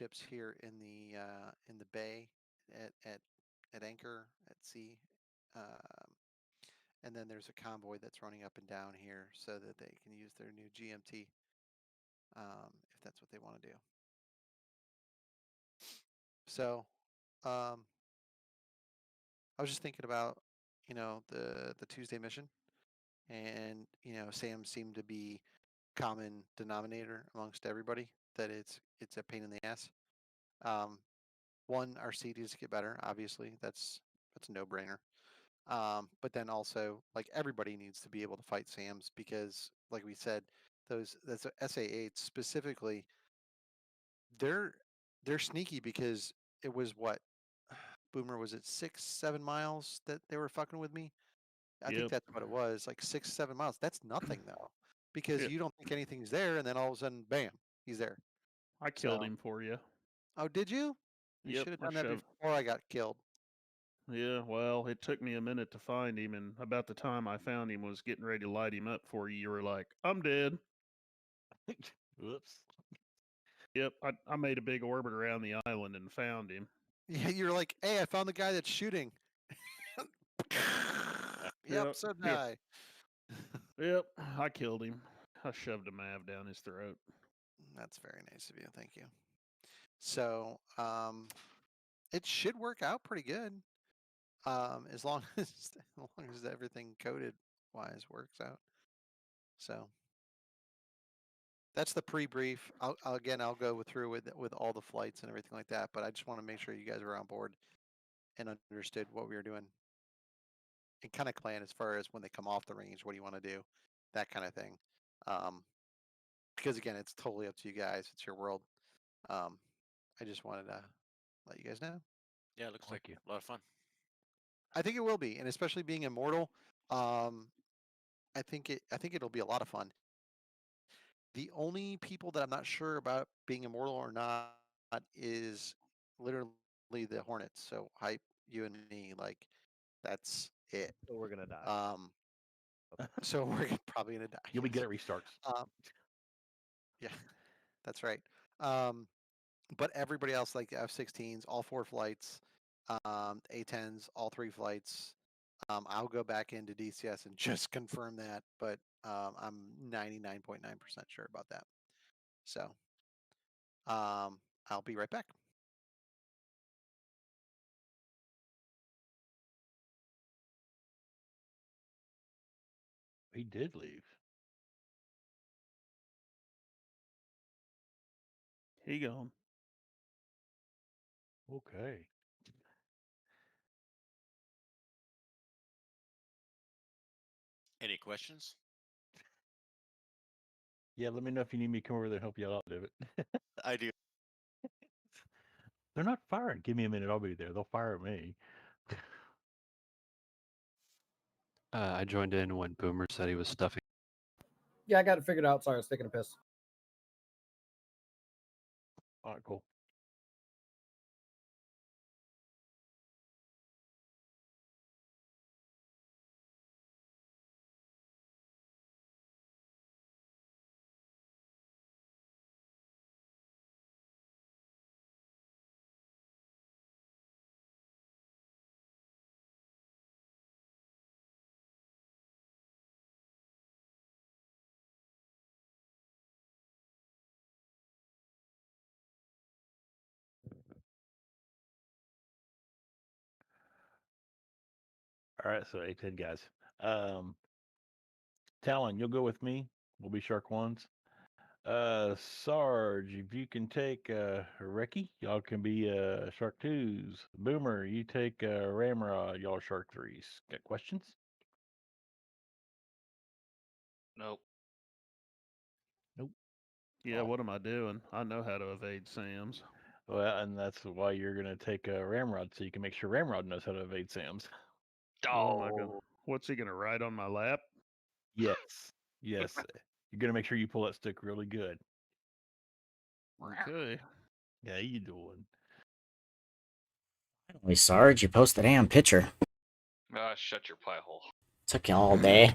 ships here in the bay at anchor at sea, and then there's a convoy that's running up and down here so that they can use their new GMT if that's what they want to do. So, I was just thinking about the Tuesday mission, and Sam seemed to be common denominator amongst everybody that it's a pain in the ass. One, our SEAD needs to get better. Obviously, that's a no-brainer. But then also, like, everybody needs to be able to fight SAMs because, like we said, that's SA8 specifically. They're sneaky because it was what, Boomer, was it 6-7 miles that they were fucking with me? I think that's what it was, like 6-7 miles. That's nothing though, because you don't think anything's there, and then all of a sudden, bam, he's there. I killed him for you. Oh, did you? You should have done that before I got killed. Yeah, well, it took me a minute to find him, and about the time I found him was getting ready to light him up for you. You were like, I'm dead. Whoops. Yep, I made a big orbit around the island and found him. Yeah, you're like, hey, I found the guy that's shooting. Yep, so did I. Yep, I killed him. I shoved a MAV down his throat. That's very nice of you. Thank you. So, it should work out pretty good. As long as everything coded wise works out. So that's the pre-brief. I'll go through with all the flights and everything like that. But I just want to make sure you guys were on board and understood what we were doing, and kind of plan as far as when they come off the range, what do you want to do, that kind of thing. Because again, it's totally up to you guys. It's your world. I just wanted to let you guys know. Yeah, it looks like a lot of fun. I think it will be, and especially being immortal, I think it'll be a lot of fun. The only people that I'm not sure about being immortal or not is literally the Hornets. So Hype, you and me, like, that's it. So we're gonna die. So we're probably gonna die. You'll be good at restarts. Yeah, that's right. But everybody else, like the F-16s, all 4 flights, A-10s, all 3 flights. I'll go back into DCS and just confirm that, but I'm 99.9% sure about that. So I'll be right back. He did leave. He gone. Okay. Any questions? Yeah, let me know if you need me to come over there and help you out with it. I do. They're not firing. Give me a minute. I'll be there. They'll fire at me. I joined in when Boomer said he was stuffing. Yeah, I got it figured out. Sorry, I was taking a piss. All right, cool. All right, so A10 guys. Talon, you'll go with me. We'll be Shark Ones. Sarge, if you can take Reki, y'all can be Shark Twos. Boomer, you take Ramrod, y'all Shark Threes. Got questions? Nope. Nope. Yeah, what am I doing? I know how to evade SAMs. Well, and that's why you're gonna take Ramrod, so you can make sure Ramrod knows how to evade SAMs. What's he gonna ride on my lap? Yes, yes. You're gonna make sure you pull that stick really good. Okay. Yeah, you doing? Finally, Sarge, you post the damn picture. Shut your pie hole. Took you all day.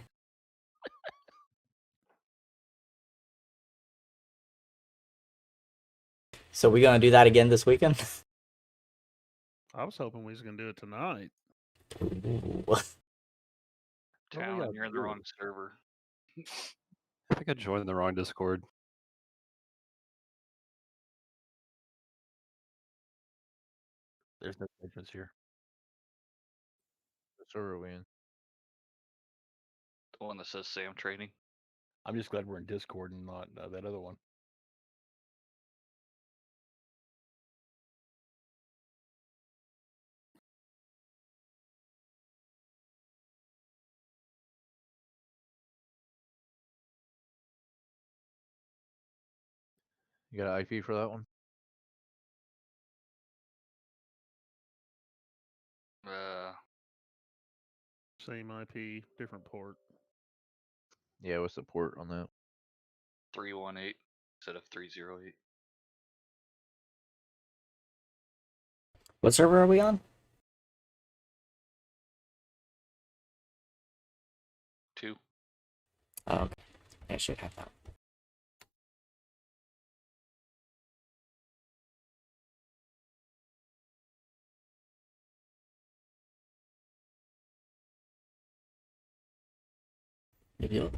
So we gonna do that again this weekend? I was hoping we was gonna do it tonight. Town, you're in the wrong server. I think I joined the wrong Discord. There's no difference here. What server are we in? The one that says Sam Training. I'm just glad we're in Discord and not that other one. You got an IP for that one? Same IP, different port. Yeah, what's the port on that? 318 instead of 308. What server are we on? 2. Oh, okay. I should have that. Maybe it'll...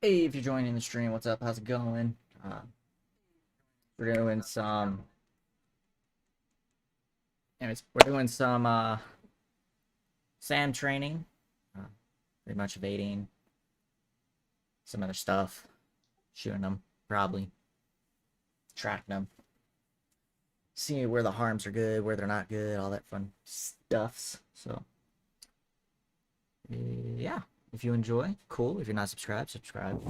Hey, if you're joining the stream, what's up? How's it going? We're doing some... Anyways, we're doing some SAM training. Pretty much evading some other stuff. Shooting them, probably. Tracking them. Seeing where the harms are good, where they're not good, all that fun stuffs. So, yeah. If you enjoy, cool. If you're not subscribed, subscribe.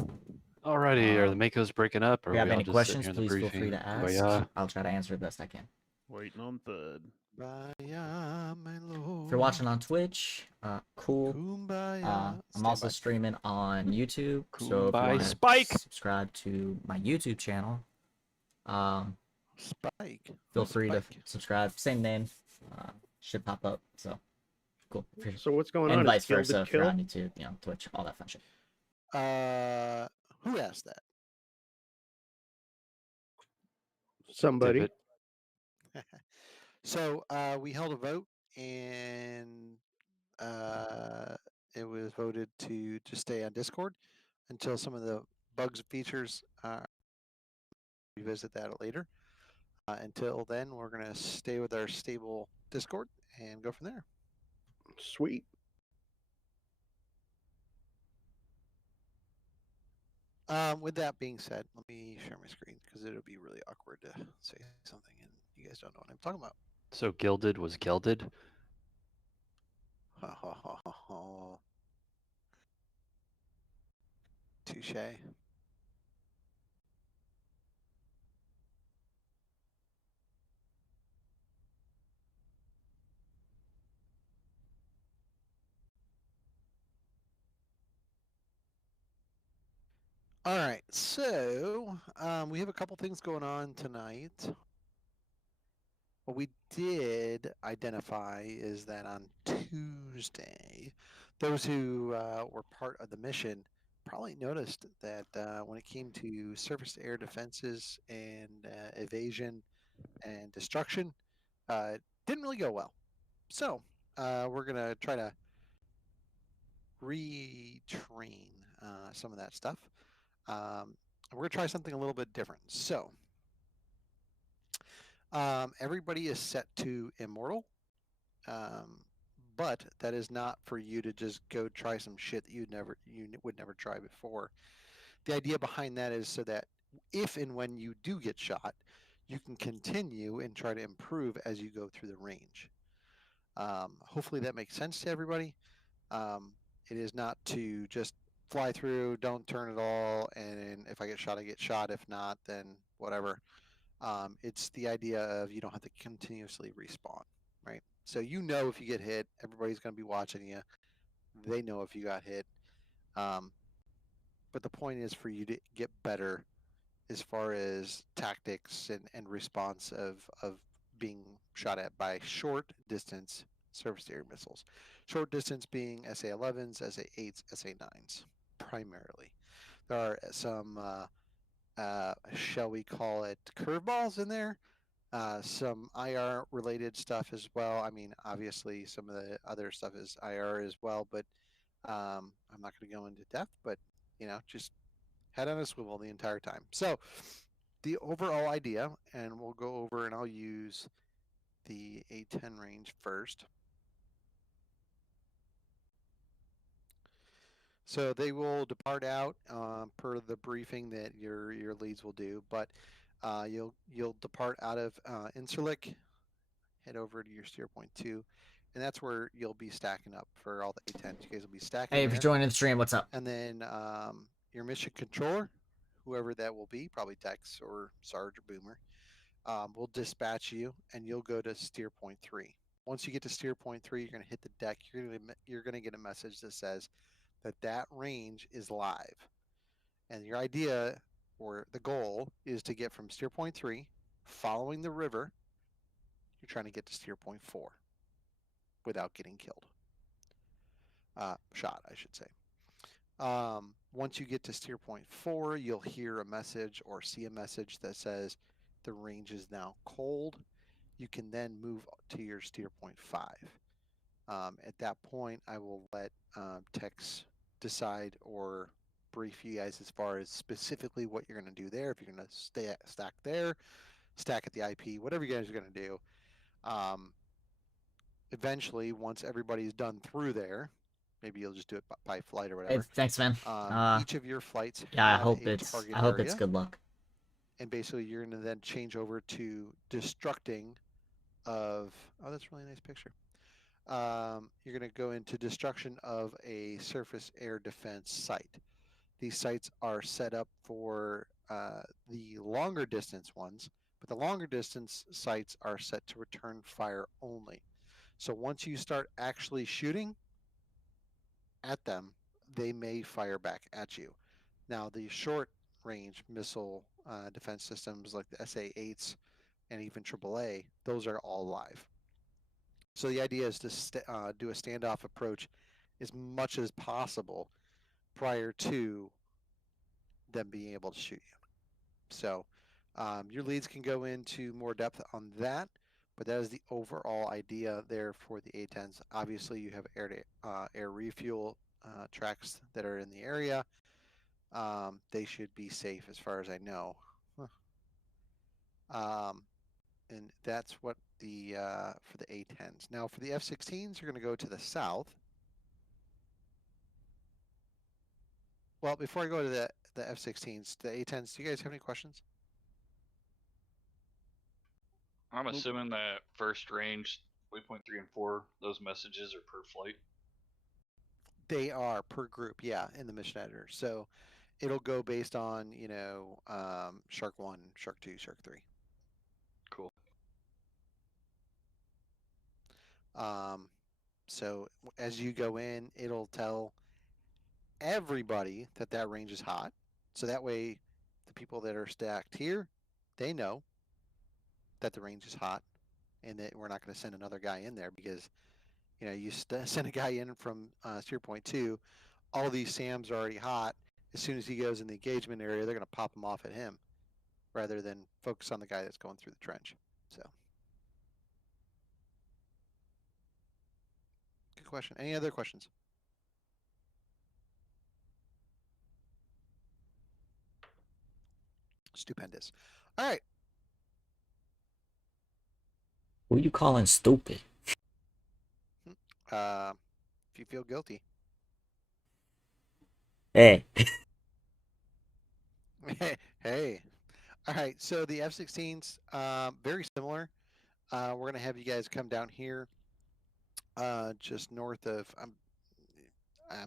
Alrighty, are the Makos breaking up? Or If you are have we all any just questions, sitting here in the please feel free briefing? to ask. Kumbaya. I'll try to answer the best I can. Waiting on Thud. Kumbaya, my lord. If you're watching on Twitch, cool. Kumbaya. I'm also streaming on YouTube, so if you Kumbaya want Spike. to subscribe to my YouTube channel, Spike. feel Who's free to Spike? subscribe. Same name, should pop up. So cool. So what's going And on? vice Is Gilded versa if you're Kill? on YouTube, Twitch, all that fun shit. Who asked that? Somebody. Divot. So we held a vote, and it was voted to just stay on Discord until some of the bugs and features revisit that later. Until then, we're gonna stay with our stable Discord and go from there. Sweet. With that being said, let me share my screen because it'll be really awkward to say something and you guys don't know what I'm talking about. So Gilded was gelded? Ha ha ha ha ha. Touche. All right, so we have a couple things going on tonight. What we did identify is that on Tuesday, those who were part of the mission probably noticed that when it came to surface-to-air defenses and evasion and destruction, it didn't really go well. So we're going to try to retrain some of that stuff. We're going to try something a little bit different. So everybody is set to immortal, but that is not for you to just go try some shit that you would never try before. The idea behind that is so that if and when you do get shot, you can continue and try to improve as you go through the range. Hopefully that makes sense to everybody. It is not to just fly through, don't turn at all, and if I get shot, I get shot. If not, then whatever. It's the idea of you don't have to continuously respawn, right? So if you get hit, everybody's going to be watching you. They know if you got hit. But the point is for you to get better as far as tactics and response of being shot at by short distance surface to air missiles. Short distance being SA-11s, SA-8s, SA-9s primarily. There are some, shall we call it, curveballs in there. Some IR related stuff as well. I mean, obviously some of the other stuff is IR as well, but I'm not going to go into depth, but just head on a swivel the entire time. So the overall idea, and we'll go over, and I'll use the A10 range first. So they will depart out per the briefing that your leads will do, but you'll depart out of Incirlik, head over to your steer point 2, and that's where you'll be stacking up for all the A10s. You guys will be stacking Hey, if there. you're joining the stream, what's up? And then your mission controller, whoever that will be, probably Tex or Sarge or Boomer, will dispatch you, and you'll go to steer point 3. Once you get to steer point 3, you're going to hit the deck. You're going to get a message that says that range is live. And your idea, or the goal, is to get from steer point 3, following the river. You're trying to get to steer point 4 without getting killed. Shot, I should say. Once you get to steer point 4, you'll hear a message or see a message that says the range is now cold. You can then move to your steer point 5. At that point, I will let Tex decide or brief you guys as far as specifically what you're going to do there. If you're going to stack there, stack at the IP, whatever you guys are going to do. Eventually, once everybody's done through there, maybe you'll just do it by flight or whatever. Hey, thanks, man. Each of your flights Yeah, have I hope a it's target it's area, good luck. and basically you're going to then change over to destructing of. Oh, that's a really nice picture. You're going to go into destruction of a surface air defense site. These sites are set up for the longer distance ones, but the longer distance sites are set to return fire only. So once you start actually shooting at them, they may fire back at you. Now, the short range missile defense systems like the SA-8s and even AAA, those are all live. So the idea is to do a standoff approach as much as possible prior to them being able to shoot you. So your leads can go into more depth on that, but that is the overall idea there for the A10s. Obviously, you have air refuel tracks that are in the area. They should be safe as far as I know. And that's what the for the A10s. Now for the F-16s, you're going to go to the south. Well, before I go to the F-16s, the A10s, do you guys have any questions? I'm assuming that first range, waypoint 3 and 4, those messages are per flight. They are per group, yeah, in the mission editor. So it'll go based on, Shark 1, Shark 2, Shark 3. Cool. So as you go in, it'll tell everybody that range is hot. So that way, the people that are stacked here, they know that the range is hot, and that we're not going to send another guy in there because, you send a guy in from steer point 2, all these SAMs are already hot. As soon as he goes in the engagement area, they're going to pop them off at him rather than focus on the guy that's going through the trench. So, good question. Any other questions? Stupendous. All right. Who you calling stupid? If you feel guilty. Hey. Hey. All right. So the F-16s, very similar. We're going to have you guys come down here, just north of. I'm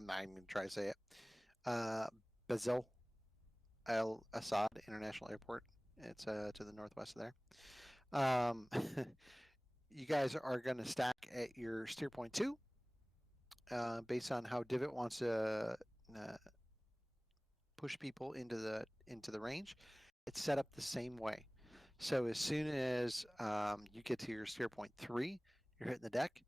not even going to try to say it. Basel El Assad International Airport. It's to the northwest of there. You guys are going to stack at your steer point 2, based on how Divot wants to push people into the range. It's set up the same way. So as soon as you get to your steer point 3, you're hitting the deck.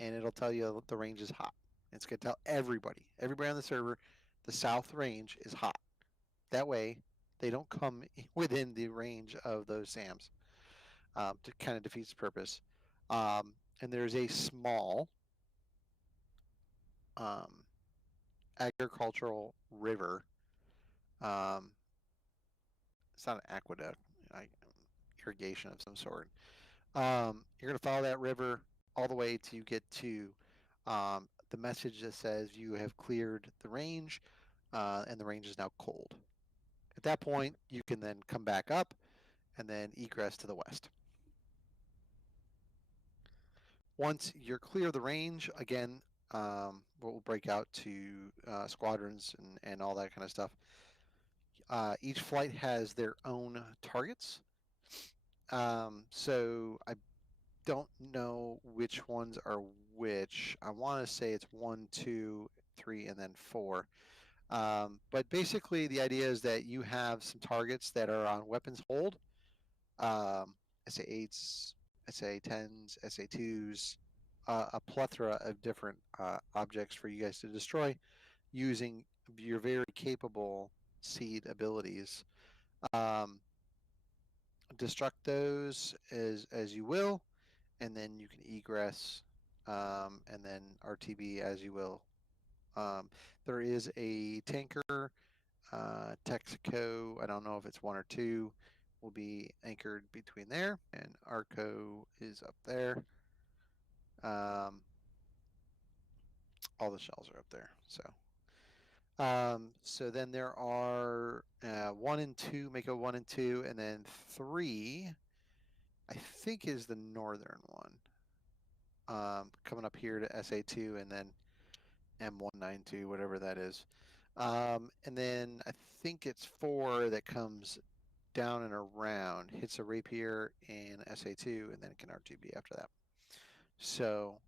and it'll tell you the range is hot. It's going to tell everybody on the server, the south range is hot. That way, they don't come within the range of those SAMs. To kind of defeats the purpose. And there's a small agricultural river. It's not an aqueduct, irrigation of some sort. You're going to follow that river all the way to get to the message that says you have cleared the range and the range is now cold. At that point, you can then come back up and then egress to the west. Once you're clear of the range, again, we'll break out to squadrons and all that kind of stuff. Each flight has their own targets. So I don't know which ones are which. I want to say it's 1, 2, 3, and then 4. But basically, the idea is that you have some targets that are on weapons hold. SA8s, SA10s, SA2s, a plethora of different objects for you guys to destroy using your very capable SEAD abilities. Destruct those as you will, and then you can egress and then RTB as you will. There is a tanker, Texaco, I don't know if it's 1 or 2, will be anchored between there, and Arco is up there. All the shells are up there. So then there are 1 and 2, Mako 1 and 2, and then 3, I think is the northern one. Coming up here to SA2 and then M192, whatever that is. And then I think it's 4 that comes down and around, hits a rapier in SA2, and then it can RTB after that. So,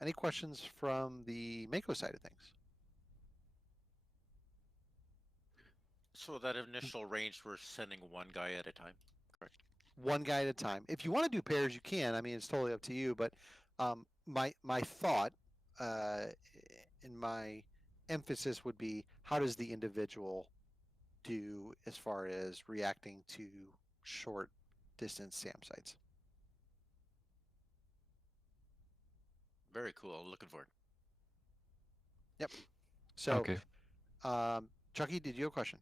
any questions from the Mako side of things? So that initial range, we're sending one guy at a time, correct? One guy at a time. If you want to do pairs, you can. I mean, it's totally up to you. But my thought and my emphasis would be, how does the individual do as far as reacting to short distance SAM sites? Very cool. Looking forward. Yep. So, Okay. Chucky, did you have a question?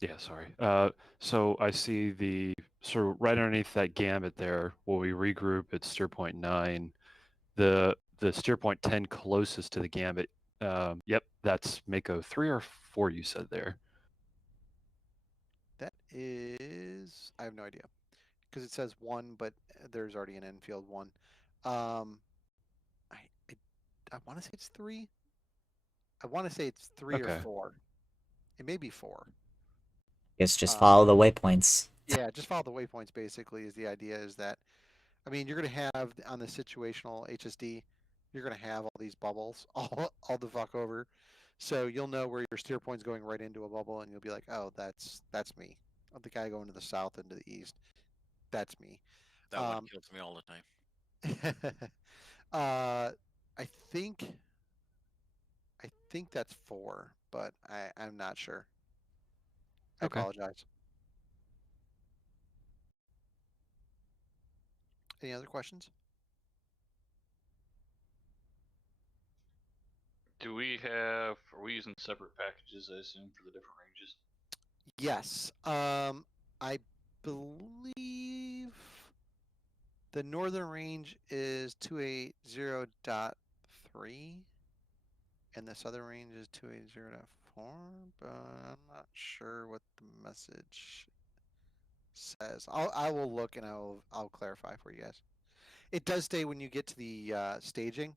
Yeah, sorry. So I see so right underneath that gambit there, where we regroup at steer point 9, the steer point 10 closest to the gambit. Yep, that's Mako 3 or 4 you said there. That is, I have no idea, because it says 1, but there's already an Enfield 1. I want to say it's 3. I want to say it's 3 or Okay. 4. It may be 4. Guess just follow the waypoints. Yeah, just follow the waypoints. Basically, is the idea is that, I mean, you're going to have on the situational HSD, you're going to have all these bubbles all the fuck over. So you'll know where your steer point's going right into a bubble, and you'll be like, oh, that's me. The guy going to the south and to the east, that's me. That one kills me all the time. I think that's 4, but I'm not sure. I Okay. apologize. Any other questions? Are we using separate packages, I assume, for the different ranges? Yes. I believe the northern range is 280.3 and the southern range is 280.4, but I'm not sure what the message says. I will look and I'll clarify for you guys. It does say when you get to the staging,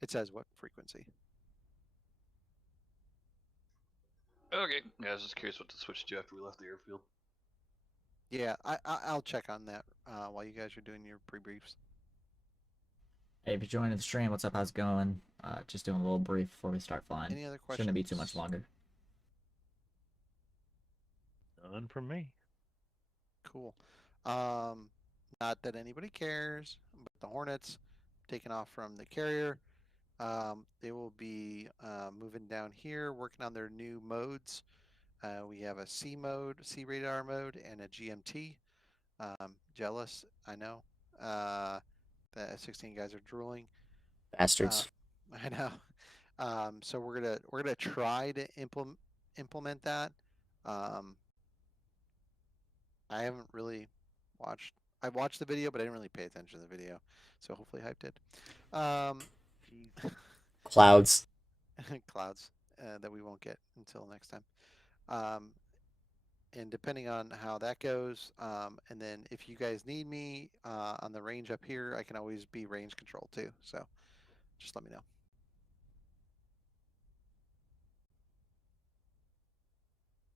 it says what frequency. Okay. Yeah, I was just curious what to switch to after we left the airfield. Yeah, I'll check on that while you guys are doing your pre-briefs. Hey, if you're joining the stream, what's up? How's it going? Just doing a little brief before we start flying. Any other questions? Shouldn't be too much longer. None from me. Cool. Not that anybody cares, but the Hornets taking off from the carrier. They will be moving down here, working on their new modes. We have a C mode, C radar mode, and a GMT. Jealous, I know. The F-16 guys are drooling. Bastards. I know. So we're gonna try to implement that. I haven't really watched. I watched the video, but I didn't really pay attention to the video. So hopefully Hype did. Clouds. Clouds that we won't get until next time. And depending on how that goes, and then if you guys need me on the range up here, I can always be range control too. So just let me know.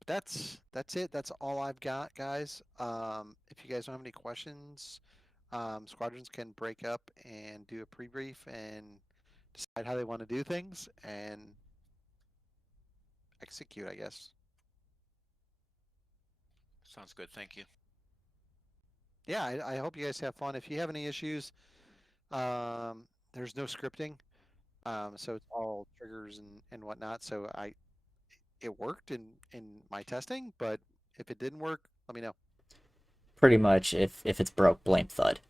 But that's it. That's all I've got, guys. If you guys don't have any questions, squadrons can break up and do a pre-brief and decide how they want to do things and execute, I guess. Sounds good. Thank you. Yeah, I hope you guys have fun. If you have any issues, there's no scripting, so it's all triggers and whatnot. So it worked in my testing, but if it didn't work, let me know. Pretty much, if it's broke, blame Thud.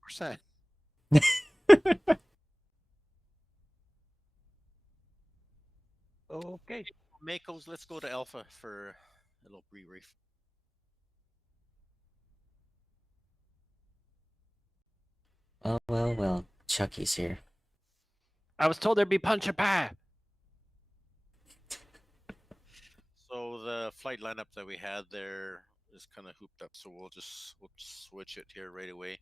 Percent. Okay. Makos, let's go to Alpha for a little pre-brief. Well. Chucky's here. I was told there'd be punch and pie. So the flight lineup that we had there is kind of hooped up, so we'll switch it here right away.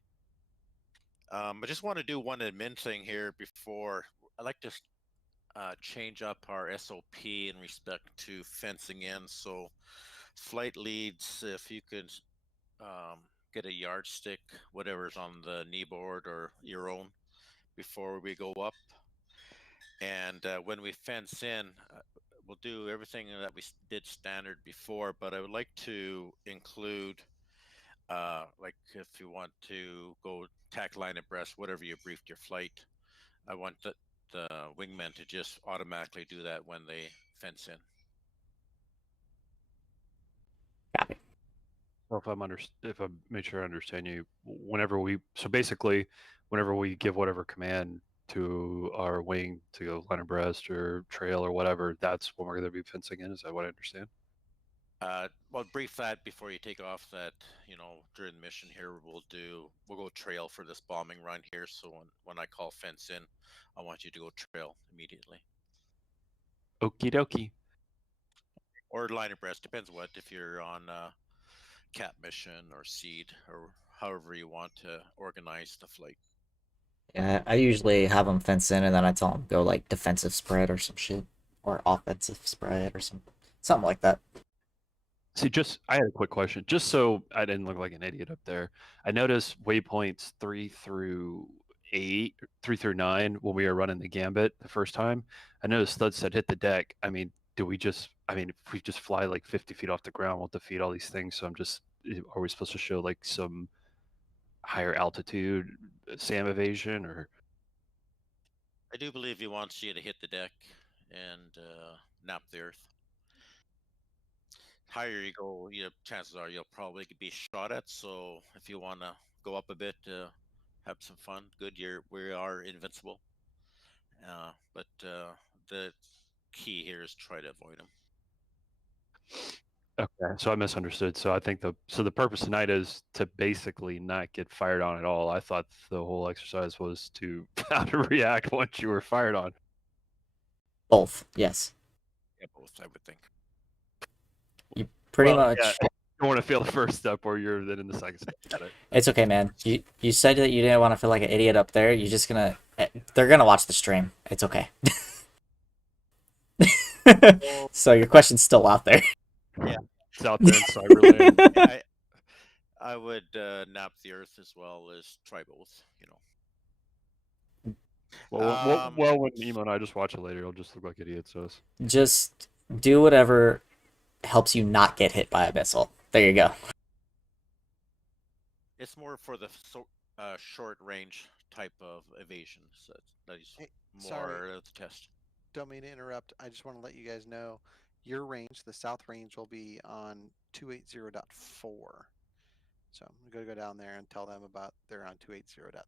I just want to do one admin thing here before. I'd like to change up our SOP in respect to fencing in. So flight leads, if you could get a yardstick, whatever's on the knee board or your own, before we go up. And when we fence in, we'll do everything that we did standard before, but I would like to include, like if you want to go tack line abreast, whatever you briefed your flight, I want the wingmen to just automatically do that when they fence in. Copy. Well, if I make sure I understand you, whenever we give whatever command to our wing to go line abreast or trail or whatever, that's when we're going to be fencing in. Is that what I understand? Well, brief that before you take off. That during the mission here, we'll go trail for this bombing run here. So when I call fence in, I want you to go trail immediately. Okie dokie. Or line abreast, depends what. If you're on cap mission or SEAD or however you want to organize the flight. Yeah, I usually have them fence in, and then I tell them go like defensive spread or some shit, or offensive spread or something like that. See, I had a quick question, just so I didn't look like an idiot up there. I noticed waypoints 3 through 9 when we were running the gambit the first time. I noticed Thud said hit the deck. I mean, if we just fly like 50 feet off the ground, we'll defeat all these things. So are we supposed to show like some higher altitude SAM evasion or? I do believe he wants you to hit the deck and nap the earth. Higher you go, chances are you'll probably be shot at. So if you want to go up a bit, have some fun. Good, we are invincible. But the key here is try to avoid them. Okay, so I misunderstood. So I think the purpose tonight is to basically not get fired on at all. I thought the whole exercise was to how to react once you were fired on. Both, yes. Yeah, both, I would think. You pretty much. Yeah, you don't want to feel the first step or you're then in the second step. Got it. It's okay, man. You said that you didn't want to feel like an idiot up there. You're just gonna. They're gonna watch the stream. It's okay. So your question's still out there. Yeah, it's out there in Cyberland. I would nap the earth as well as try both. Well, when Emo and I just watch it later, it'll just look like idiots. So just do whatever helps you not get hit by a missile. There you go. It's more for the short range type of evasion. So that is Hey, more sorry. of the test. Don't mean to interrupt. I just want to let you guys know your range, the south range, will be on 280.4. So I'm going to go down there and tell them about they're on 280.3.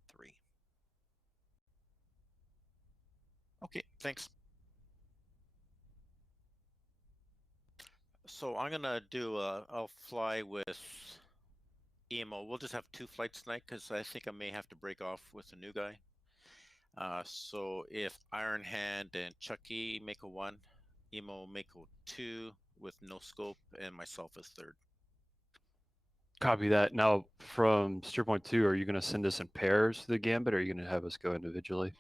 Okay, thanks. So I'm gonna do. I'll fly with EMO. We'll just have 2 flights tonight because I think I may have to break off with a new guy. So if Iron Hand and Chucky make a 1, Emo make a 2 with no scope, and myself as 3rd. Copy that. Now, from steer point 2, are you going to send us in pairs to the gambit, or are you going to have us go individually?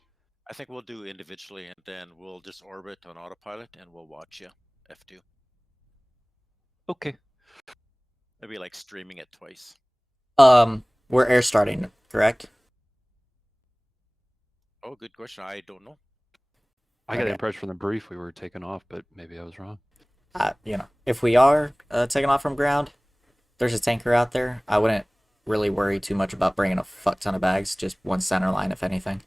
I think we'll do individually, and then we'll just orbit on autopilot, and we'll watch you. F2. Okay. It'll be like streaming it twice. We're air starting, correct? Oh, good question. I don't know. I got the Okay. impression from the brief we were taking off, but maybe I was wrong. You know, if we are taking off from ground, there's a tanker out there. I wouldn't really worry too much about bringing a fuck ton of bags. Just one center line, if anything.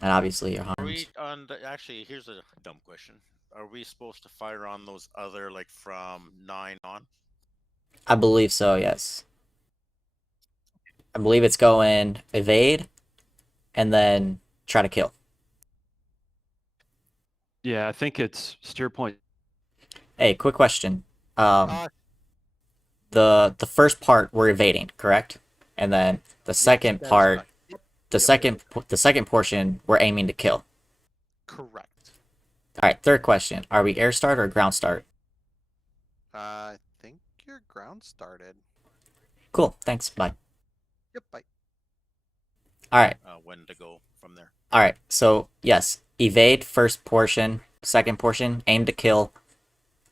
And obviously your Are harms. we on the, actually, here's a dumb question. Are we supposed to fire on those other, like, from 9 on? I believe so, yes. I believe it's going evade and then try to kill. Yeah, I think it's steer point. Hey, quick question. Uh, The first part we're evading, correct? And then the second that is part, correct. Yep, the second portion we're aiming to kill. correct. All right, third question. Are we air start or ground start? I think your ground started. Cool, thanks. Bye. Yep, bye. All right. When to go from there. All right. So, yes, evade first portion, second portion, aim to kill.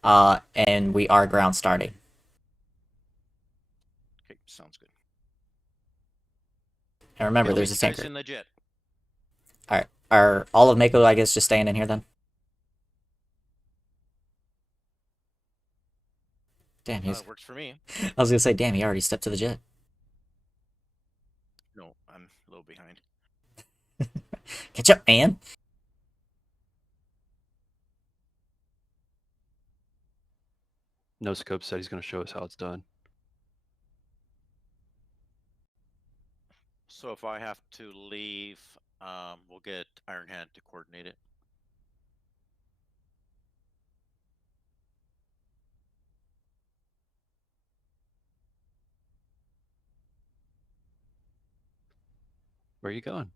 And we are ground starting. Okay, sounds good. And remember, I'll there's meet a you guys tanker. in the jet. All right. Are all of Mako, I guess, just staying in here then? Damn, he's. Works for me. I was gonna say, damn, he already stepped to the jet. No, I'm a little behind. Catch up, man. No scope said he's going to show us how it's done. So if I have to leave, we'll get Iron Hand to coordinate it. Where are you going?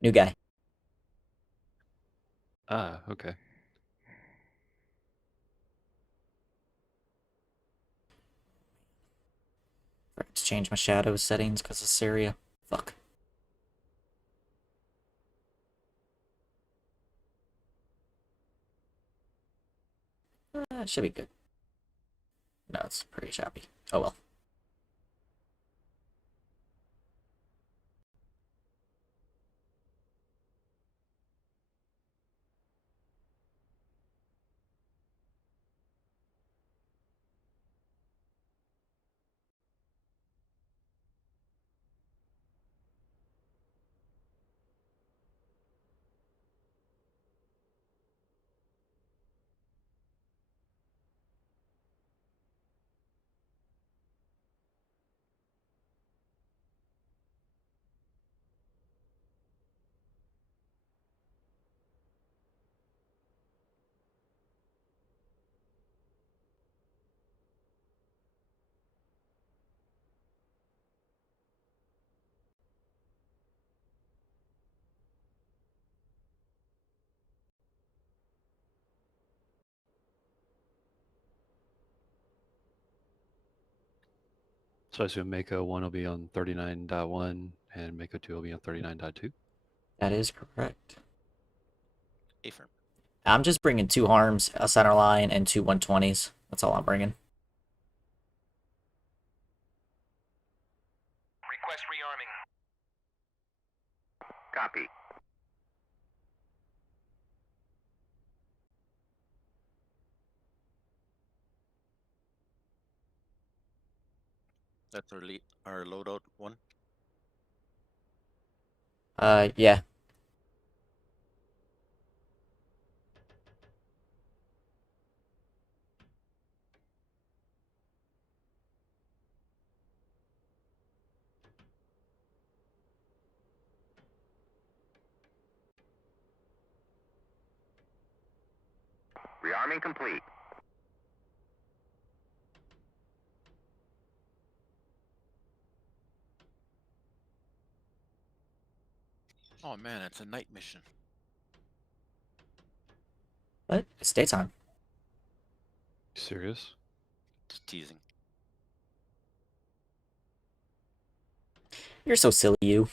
New guy. Ah, okay. Forgot to change my shadow settings because of Syria. Fuck. It should be good. No, it's pretty choppy. Oh well. So I assume Mako 1 will be on 39.1 and Mako 2 will be on 39.2. That is correct. Affirm. I'm just bringing 2 harms, a center line, and 2 120s. That's all I'm bringing. Request rearming. Copy. That's our loadout one. Yeah. Rearming complete. Oh man, it's a night mission. What? It's daytime. Serious? Just teasing. You're so silly, you.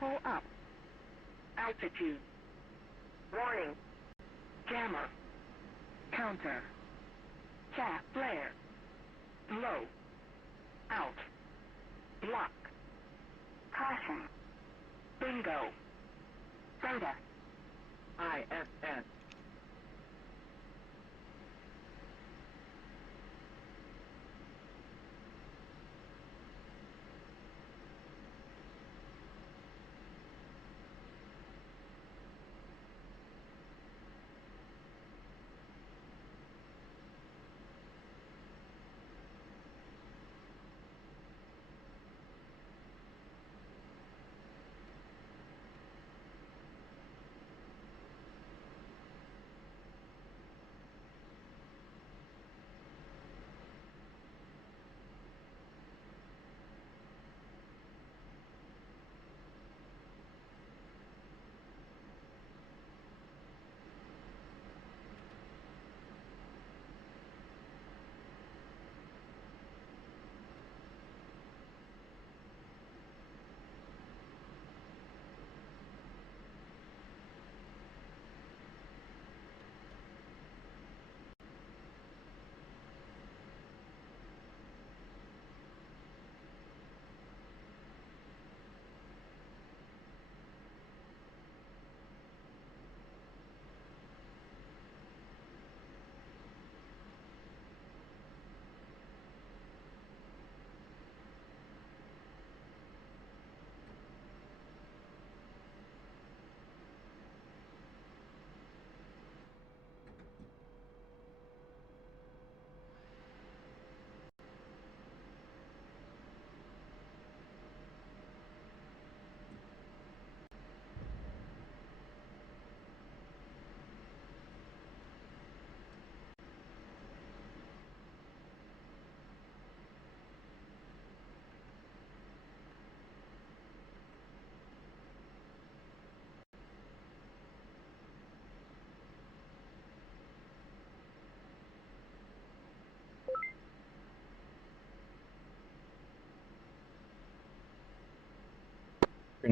Pull up. Altitude. Warning. Jammer. Counter. Chaff flare. Low. Out. Block. Caution. Bingo. Soda. ISS.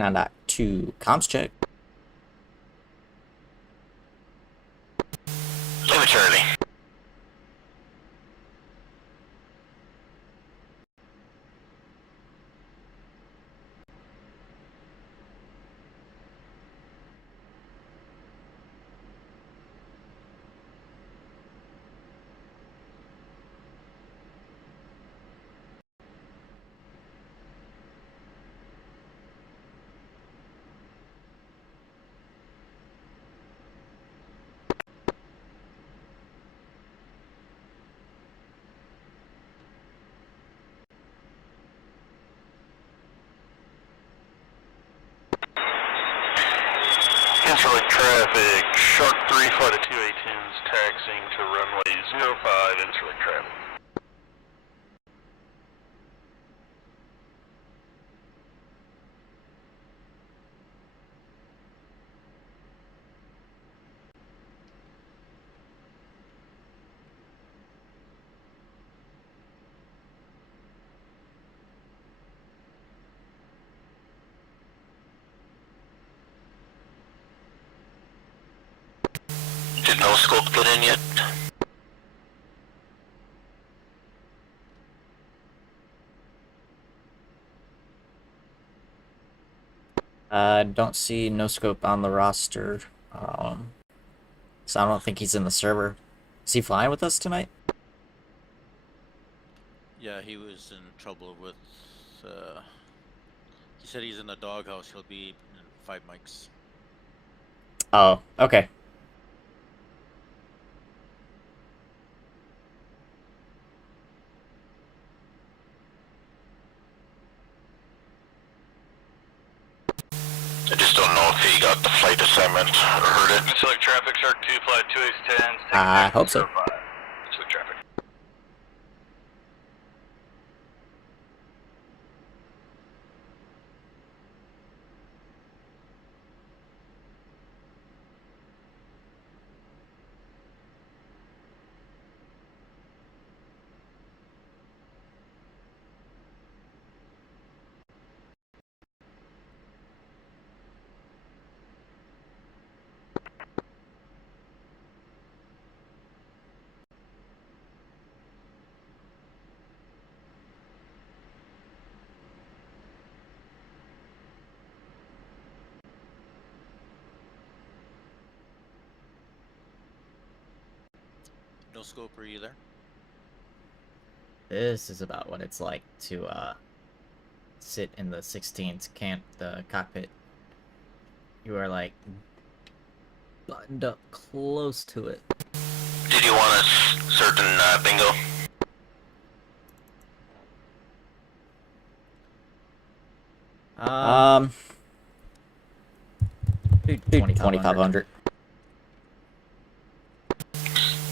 Waiting on that 2 comms check. Lima Charlie. Cancel traffic, Shark 3 flight of 2A10s taxiing to runway 05 in select traffic. Did no scope get in yet? Don't see no scope on the roster. So I don't think he's in the server. Is he flying with us tonight? Yeah, he was in trouble with. He said he's in the doghouse. He'll be in 5 mics. Oh, okay. I just don't know if he got the flight assignment or heard it. Select traffic, Shark 2 flight 2A10s. I hope so. Select traffic. No scope, are you there? This is about what it's like to sit in the 16th the cockpit. You are like buttoned up close to it. Did you want a certain bingo? Do 2500.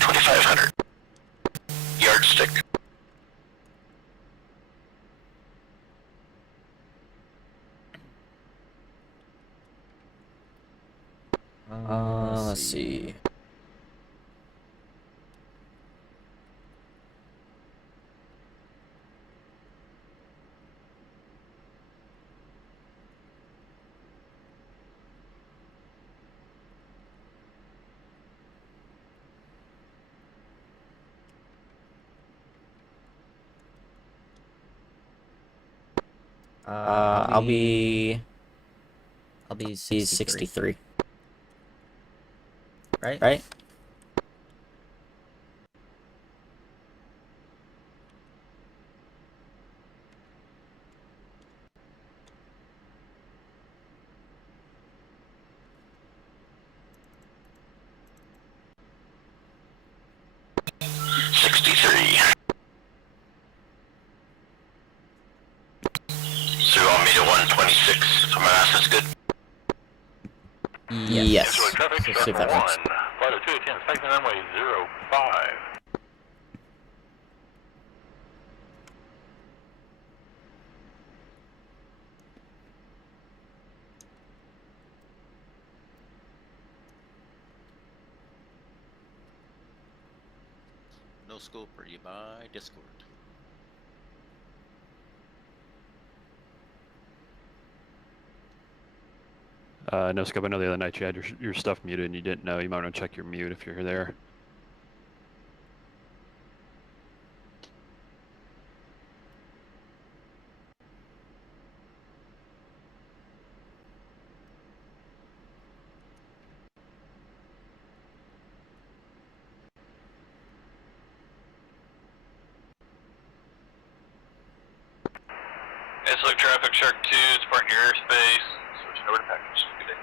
2500. Yardstick. Let's see. I'll be 63. Right? So you want me to 126? So my math is good. Yes. Select traffic, So Shark see if that 1 works. flight of 2A10s taxiing runway 05. No scope, are you by Discord? No scope. I know the other night you had your stuff muted and you didn't know. You might want to check your mute if you're there. It's like traffic Shark 2, it's parking your airspace. Switching over to package. Good day.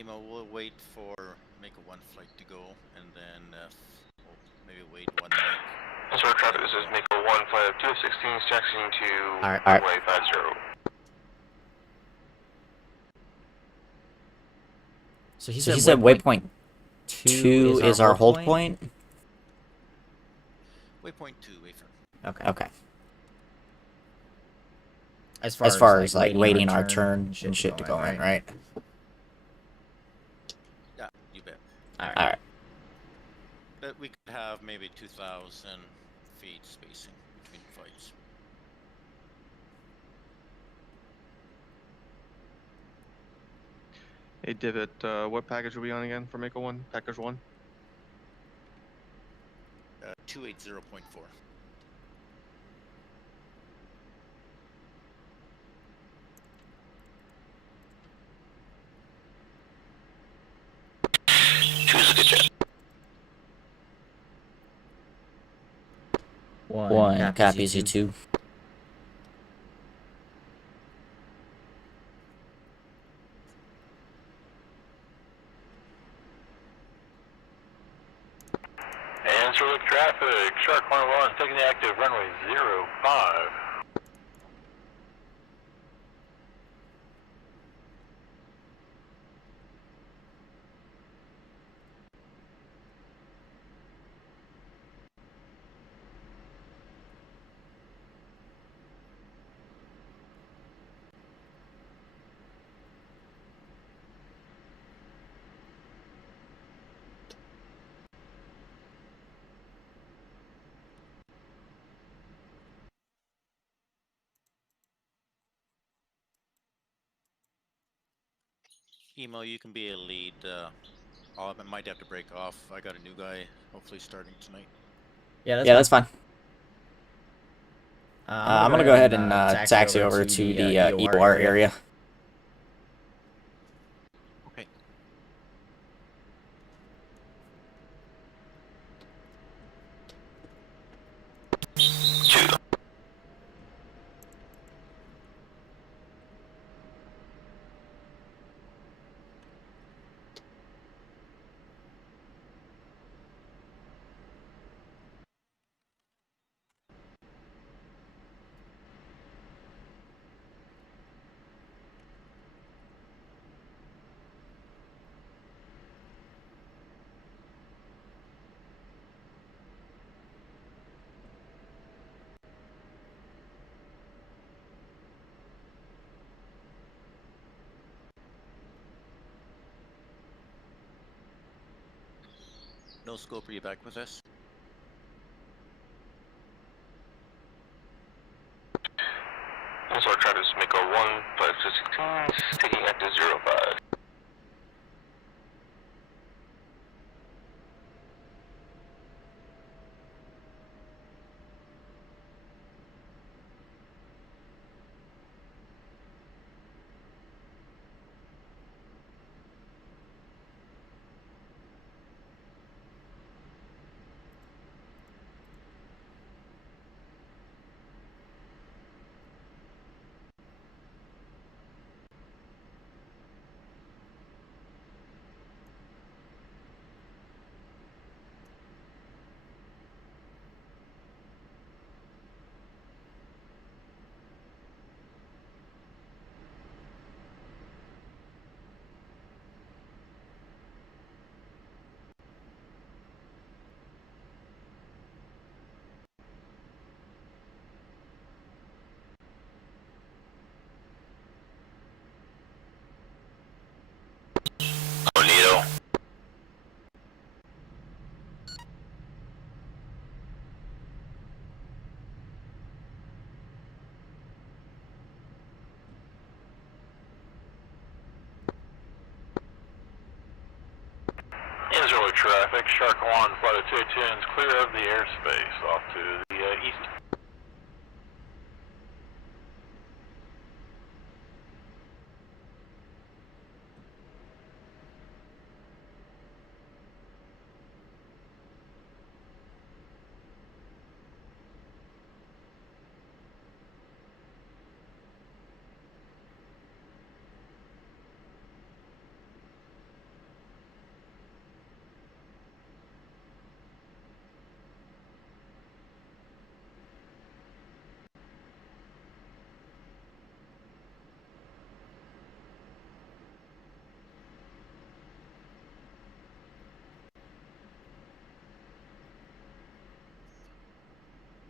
Emo, we'll wait for make a 1 flight to go, and then we'll maybe wait 1 minute. That's our traffic. This is Mako 1 flight of 216, taxiing to Alright. runway 50. So he said waypoint 2 is our hold point? Waypoint 2, Wayfair. Okay. As far as like waiting our turn and shit to go in, right? Yeah, you bet. Alright. But we could have maybe 2,000 feet spacing between flights. Hey, Divot, what package are we on again for Mako 1? Package 1? 280.4. Choose a good jet. 1 copies you 2. Answer with traffic. Shark 101, taking the active runway 05. Emo, you can be a lead. I might have to break off. I got a new guy, hopefully starting tonight. Yeah, that's fine. I'm gonna go ahead and taxi over to the EOR area. Okay. No scope, are you back with us? Also, try to make a 1 flight of 16, taking active 05. traffic. Shark 1, flight of 210 is clear of the airspace off to the east.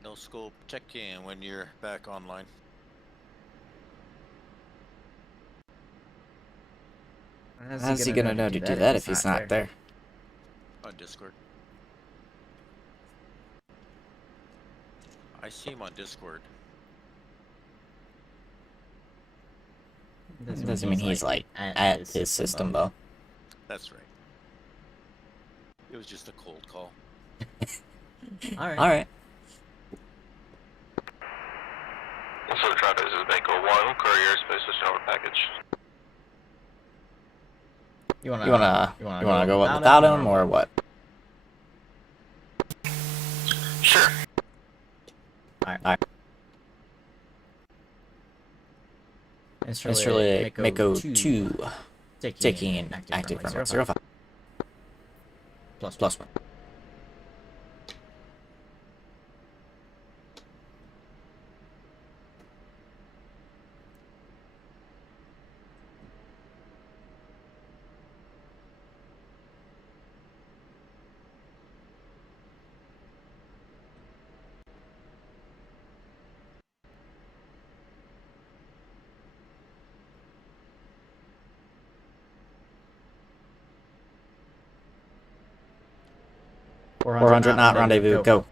No scope, check in when you're back online. How's he gonna know to do that if he's not there? On Discord. I see him on Discord. Doesn't mean he's like at his system though. That's right. It was just a cold call. Alright. Also, the traffic is Mako 1, clear your airspace, switching over package. You wanna go without him or what? Sure. Alright. It's really Mako 2 taking in active from 05. Plus 1. Four hundred knot rendezvous, go.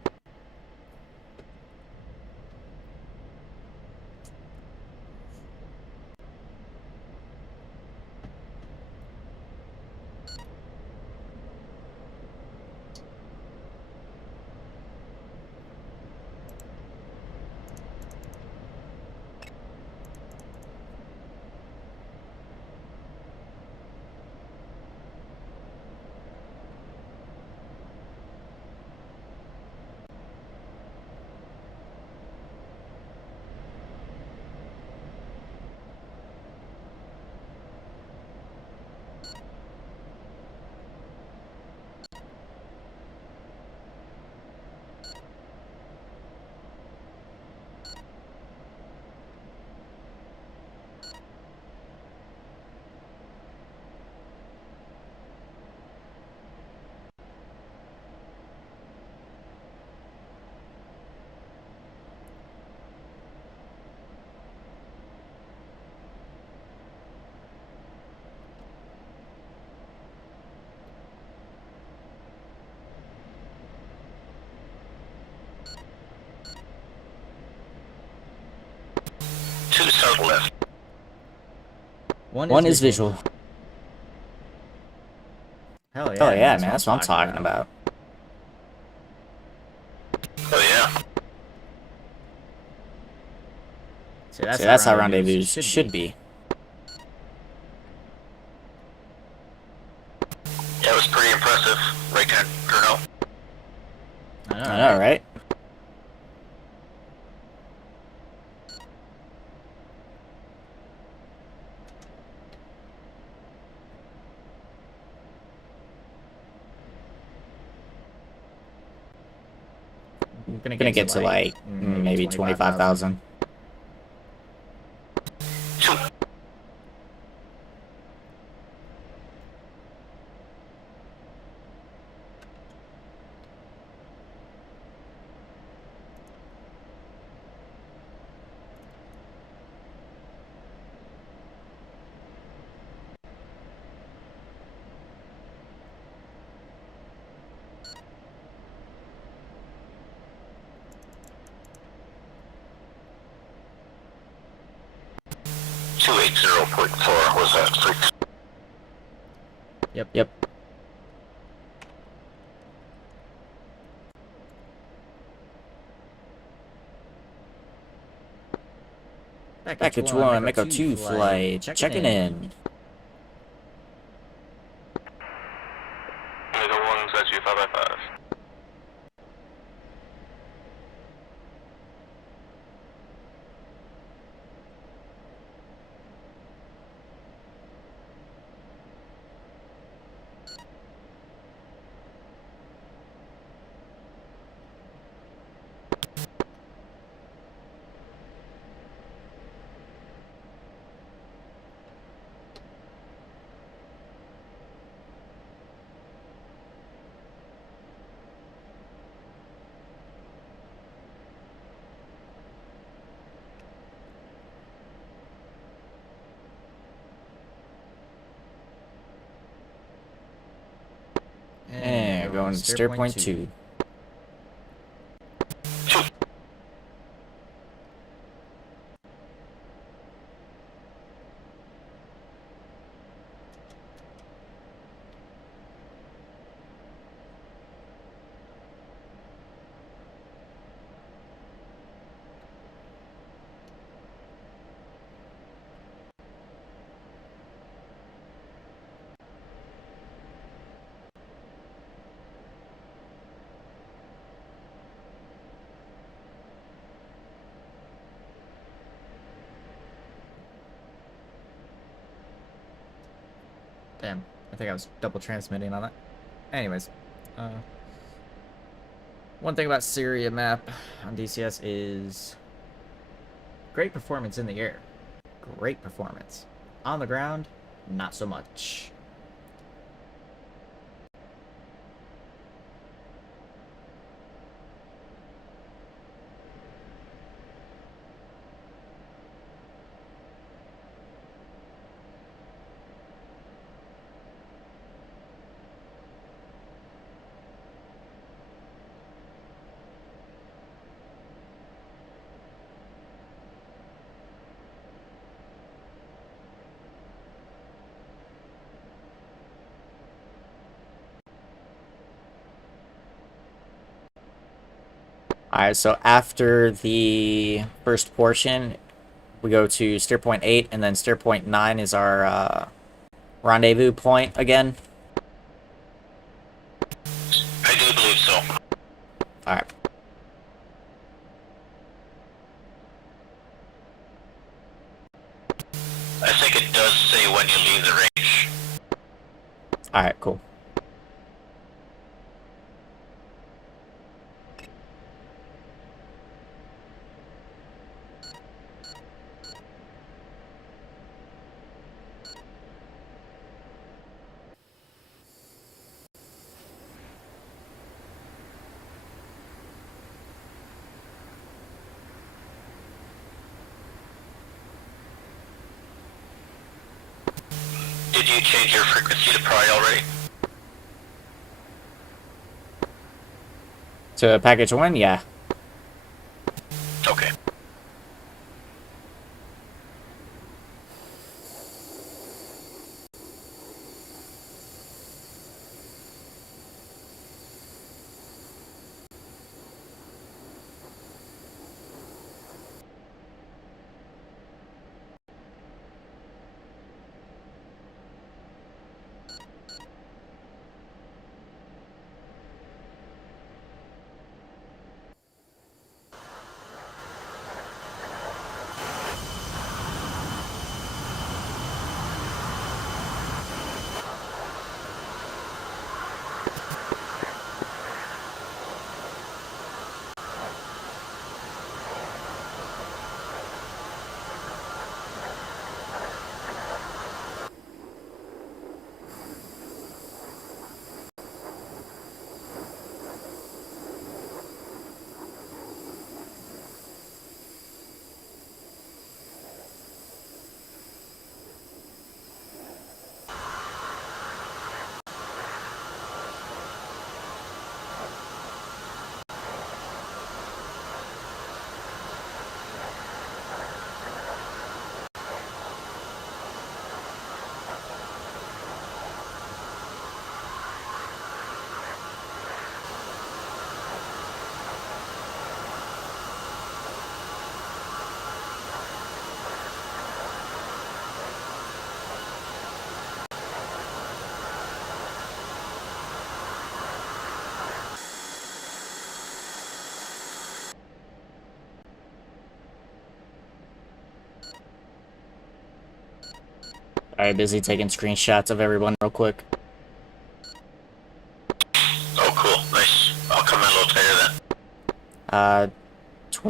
Two south left. One is visual. Hell yeah, man, that's what I'm talking about. Oh yeah. See, that's how rendezvous should be. Yeah, it was pretty impressive. Right there, Colonel. I know, right? Gonna get to like maybe 25,000. .4 was that? Yep. Package 1, Mako 2 flight, checking in. Mako 1, set you 5x5. And we're going to steer point 2. Damn, I think I was double transmitting on that. Anyways, one thing about Syria map on DCS is great performance in the air. Great performance. On the ground, not so much. Alright, so after the first portion, we go to steer point 8, and then steer point 9 is our rendezvous point again. I do believe so. Alright. I think it does say when you leave the range. Alright, cool. Did you change your frequency to Pry already? To package 1, yeah. Okay. Alright, busy taking screenshots of everyone real quick. Oh, cool. Nice. I'll come in a little tighter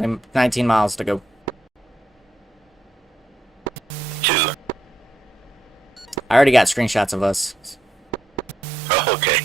then. 19 miles to go. 2. I already got screenshots of us. Oh, okay.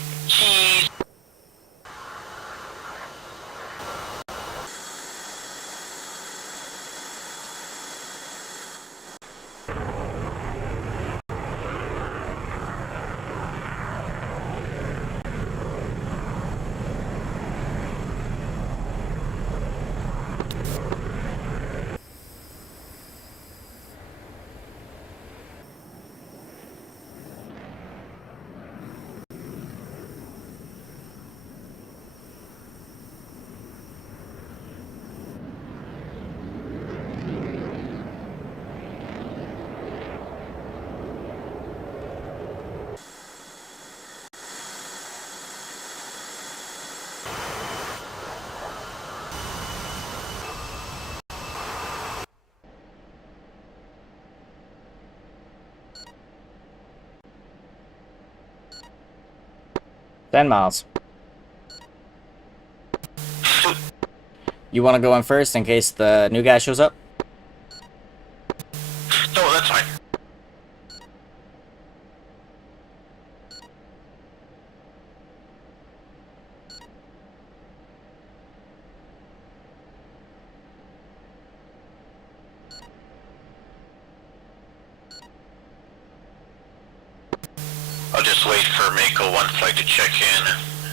Ten miles. You want to go in first in case the new guy shows up? No, that's fine. I'll just wait for Mako 1 flight to check in,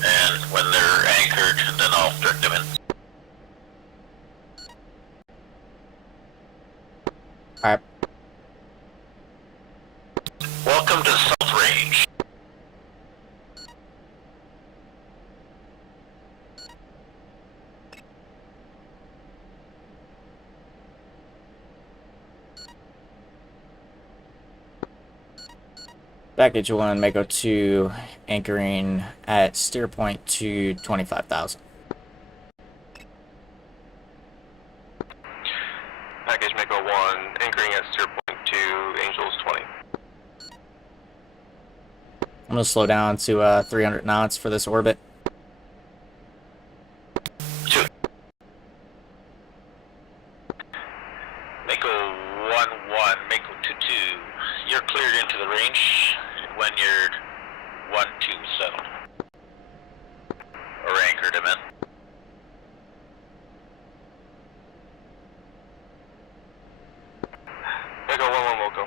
and when they're anchored, then I'll direct them in. Alright. Welcome to the South Range. Package 1, Mako 2, anchoring at steer point to 25,000. Package Mako 1, anchoring at steer point 2, Angels 20. I'm going to slow down to 300 knots for this orbit. 2. Mako 1-1, Mako 2-2. You're cleared into the range when you're 1-2 settled. Or anchored, I meant. Mako 1-1 Wilco.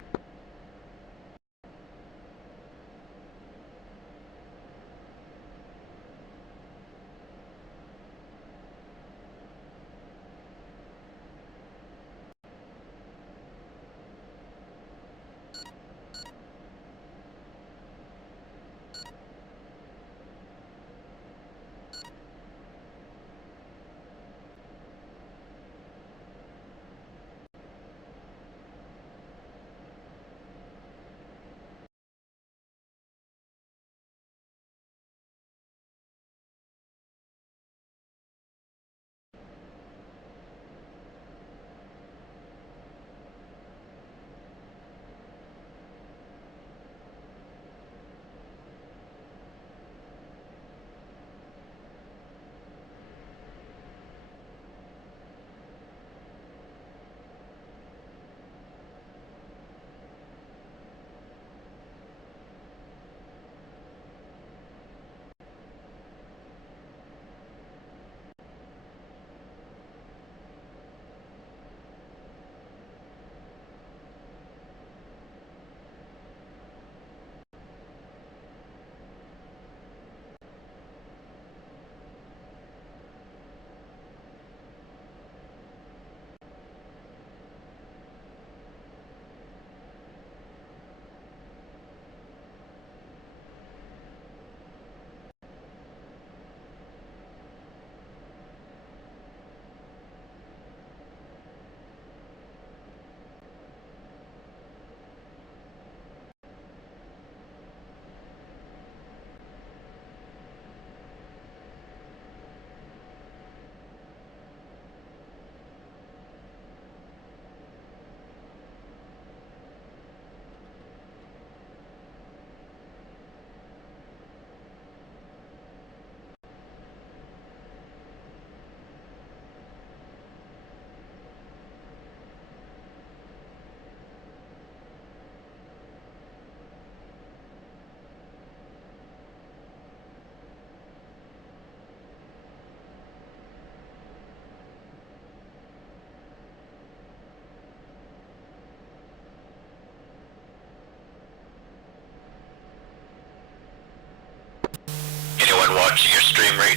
watching your stream right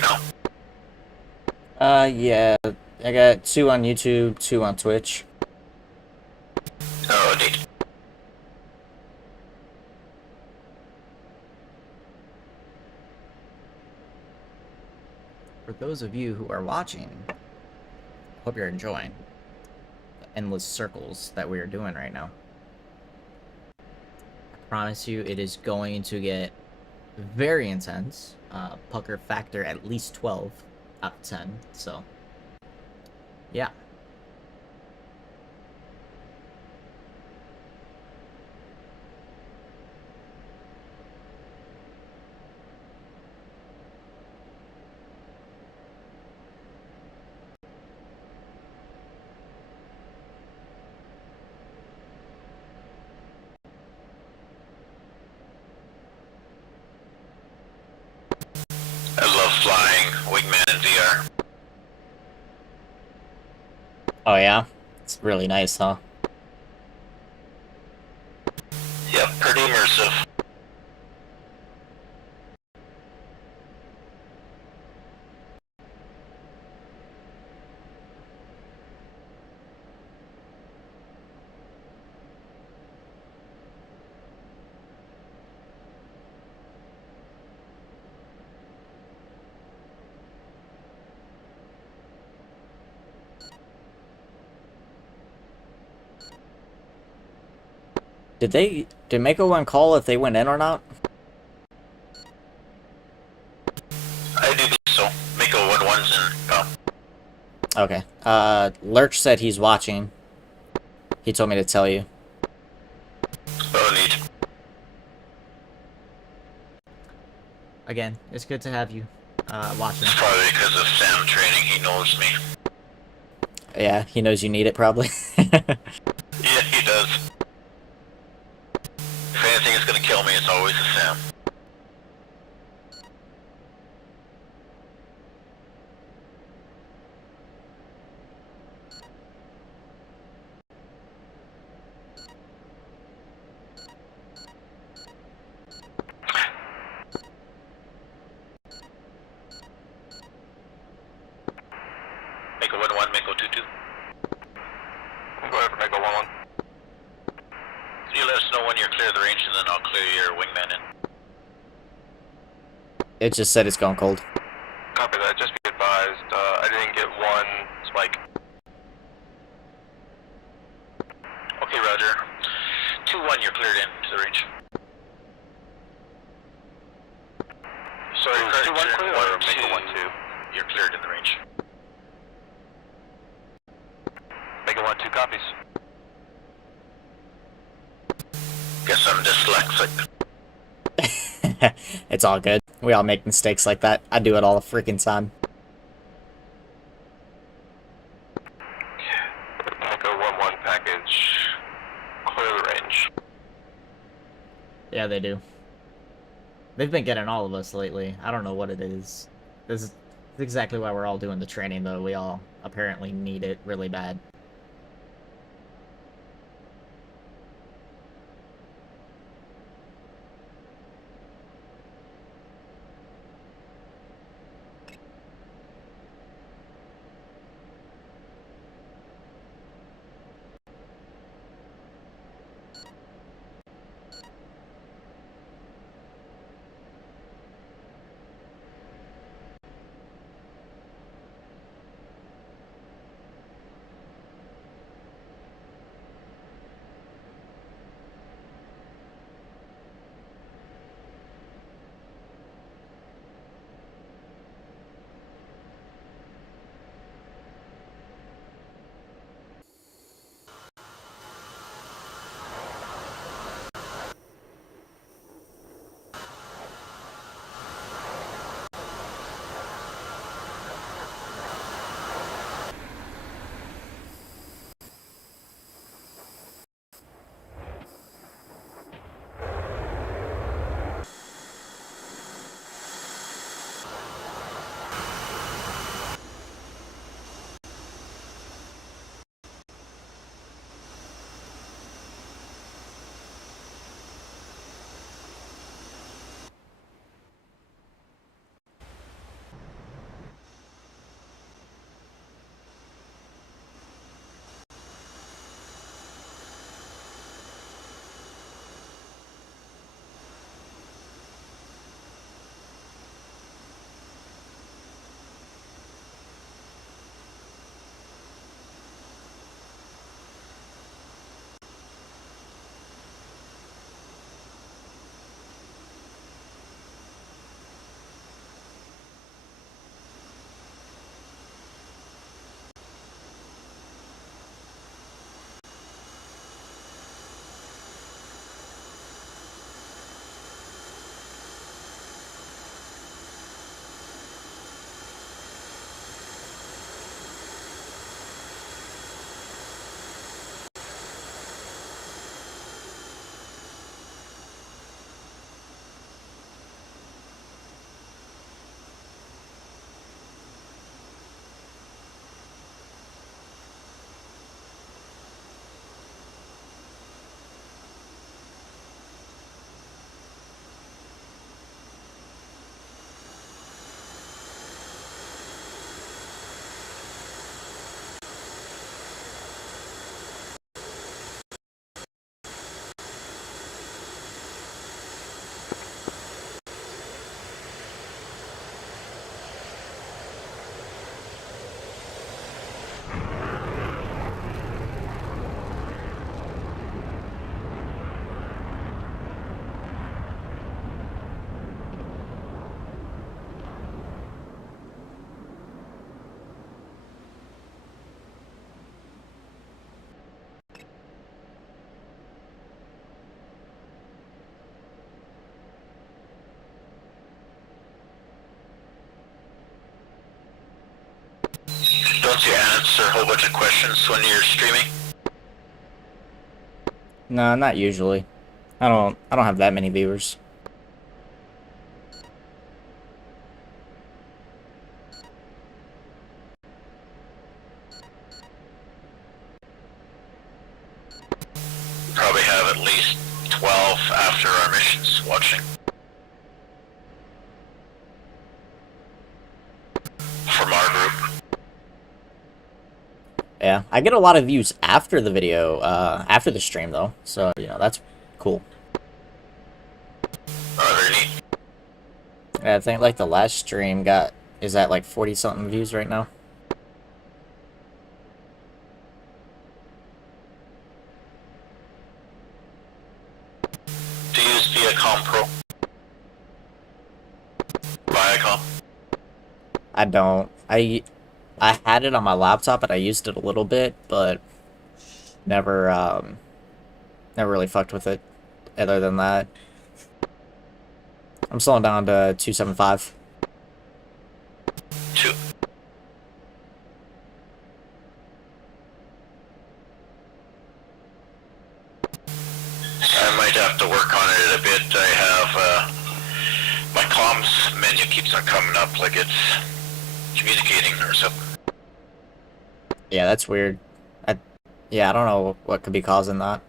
now? Yeah. I got 2 on YouTube, 2 on Twitch. Oh, neat. For those of you who are watching, hope you're enjoying the endless circles that we are doing right now. I promise you it is going to get very intense. Pucker factor at least 12 out of 10, so yeah. I love flying wingman in VR. Oh yeah? It's really nice, huh? Yep, pretty immersive. Did Mako 1 call if they went in or not? I do believe so. Mako 1-1's in. Oh. Okay. Lurch said he's watching. He told me to tell you. Oh, neat. Again, it's good to have you watching. It's probably because of Sam training, he knows me. Yeah, he knows you need it probably. Yeah, he does. If anything is gonna kill me, it's always a Sam. Mako 1-1, Mako 2-2. Go ahead for Mako 1-1. So you let us know when you're clear of the range, and then I'll clear your wingman in. It just said it's gone cold. Copy that, just be advised, I didn't get one spike. Okay, roger. 2-1, you're cleared in to the range. Sorry, 2-1 clear or Mako 1-2? You're cleared in the range. Mako 1-2 copies. Guess I'm dyslexic. It's all good. We all make mistakes like that. I do it all the freaking time. Mako 1-1 package. Clear the range. Yeah, they do. They've been getting all of us lately. I don't know what it is. This is exactly why we're all doing the training, though. We all apparently need it really bad. Don't you answer a whole bunch of questions when you're streaming? No, not usually. I don't have that many viewers. Probably have at least 12 after our missions watching. From our group. Yeah, I get a lot of views after the video, after the stream though, so you know that's cool. Oh, very neat. Yeah, I think like the last stream is at like 40 something views right now. Do you use Viacom Pro? Viacom? I don't. I had it on my laptop and I used it a little bit, but never never really fucked with it. Other than that, I'm slowing down to 275. Two. I might have to work on it a bit. I have my comms menu keeps on coming up like it's communicating or something. Yeah, that's weird. Yeah, I don't know what could be causing that.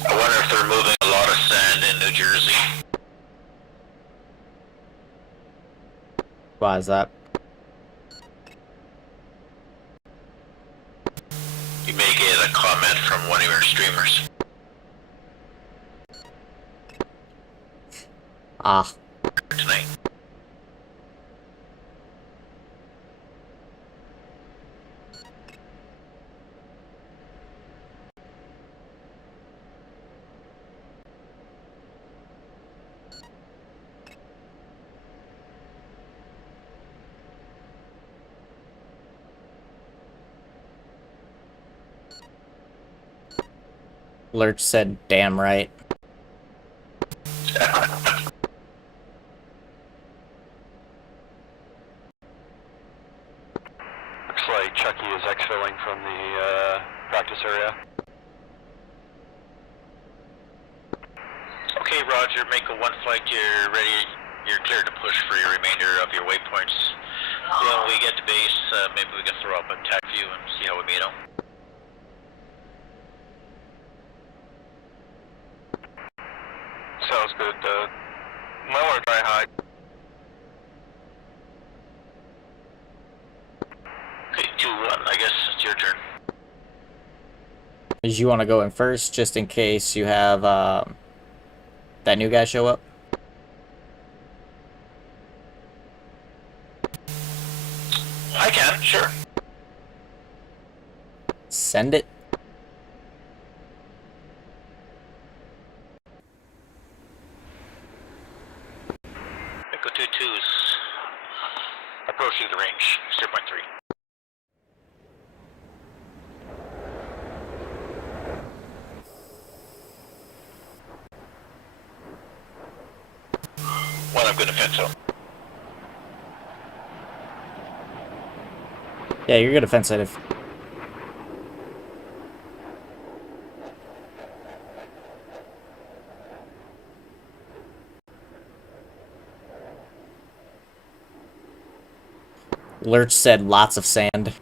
I wonder if they're moving a lot of sand in New Jersey. Why is that? You may get a comment from one of your streamers. Ah. Tonight. Lurch said, damn right. from the practice area. Okay, Roger. Make a one flight. You're ready. You're clear to push for your remainder of your waypoints. When we get to base, maybe we can throw up a tac view and see how we meet them. Sounds good. Might want to try high. Okay, 2-1. I guess it's your turn. Did you want to go in first, just in case you have that new guy show up? I can, sure. Send it. Echo 2-2's approaching the range. 0.3. One, I'm gonna fence out. Yeah, you're good offensive. Lurch said lots of sand.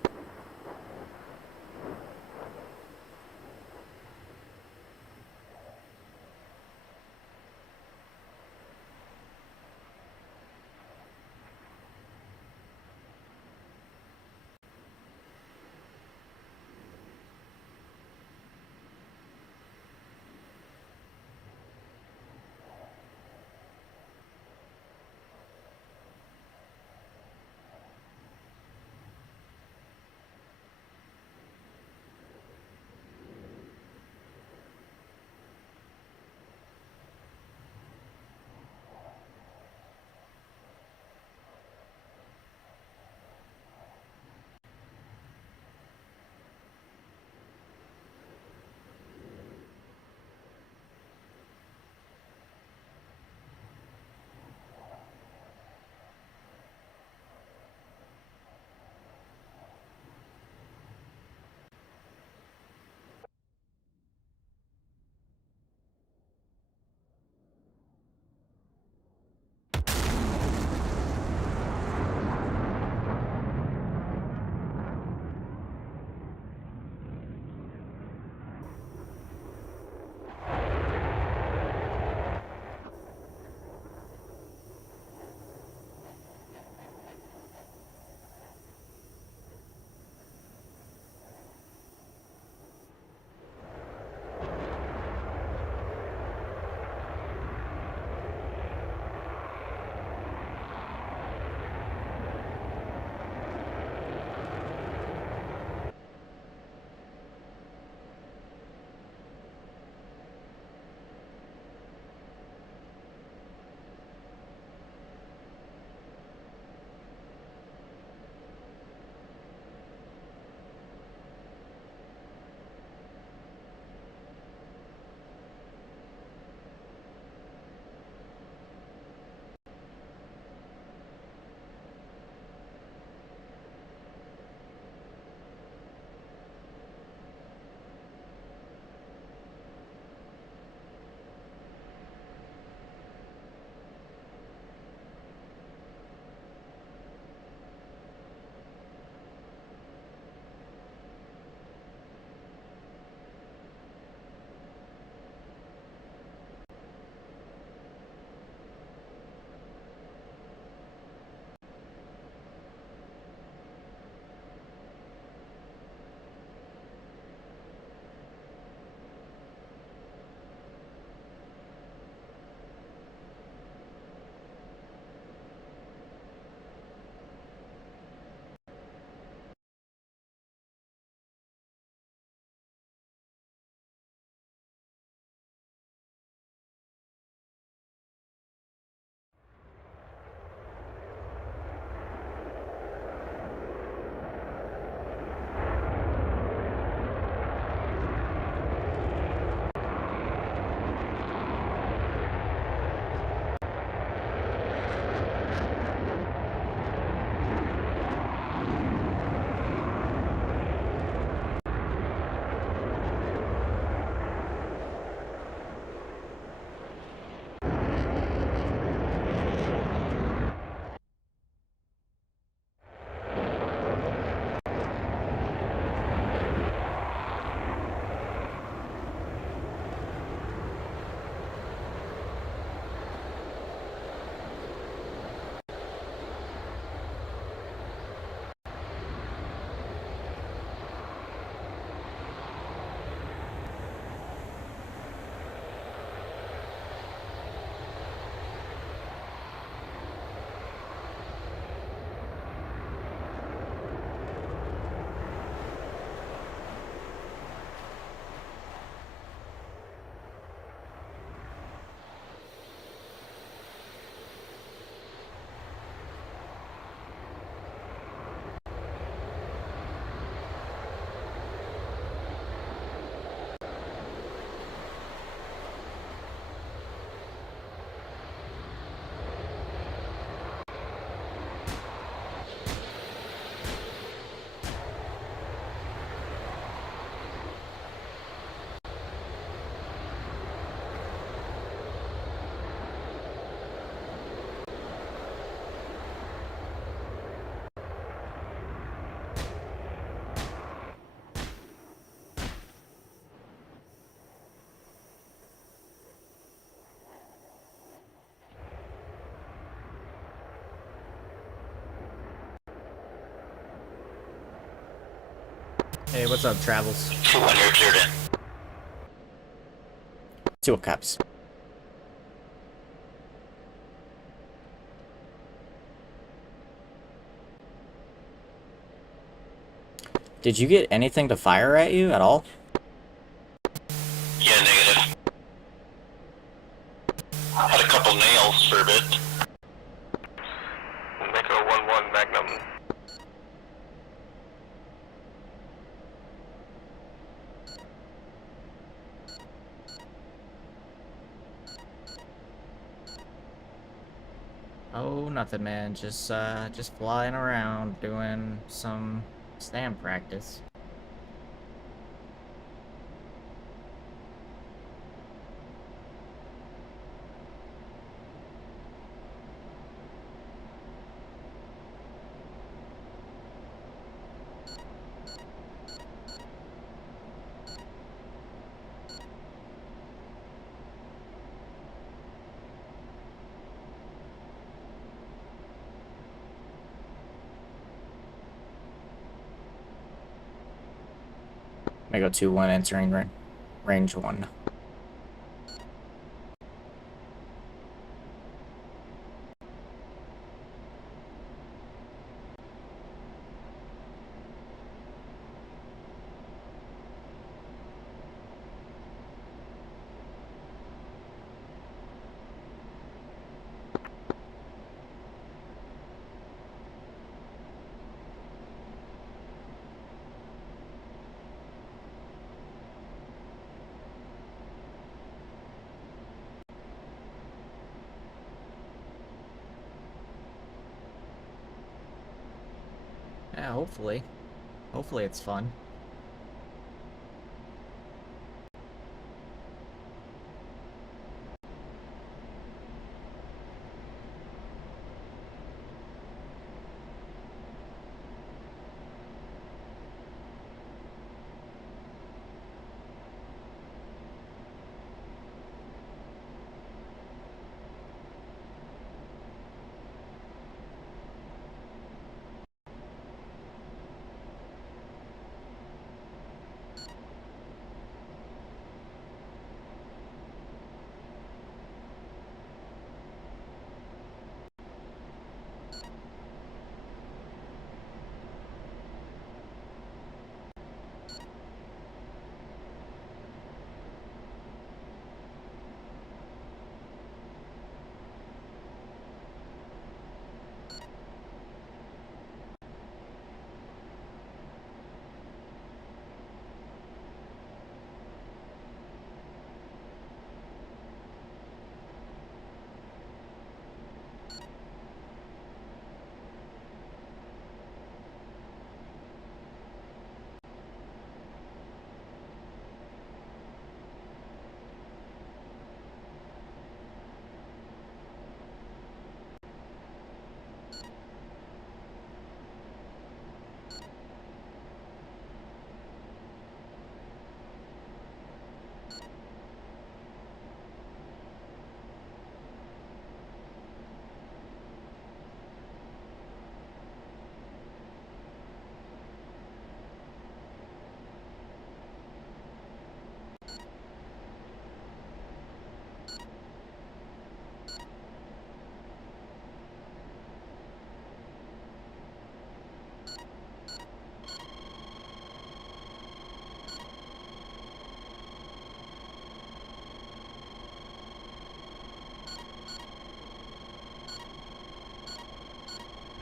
Hey, what's up, Travels? 2-1, you're cleared in. 2 cops. Did you get anything to fire at you at all? Yeah, negative. Had a couple nails for a bit. Echo 1-1 Magnum. Oh, nothing, man. Just flying around doing some stand practice. I go 2-1 entering range 1. Yeah, hopefully. Hopefully it's fun.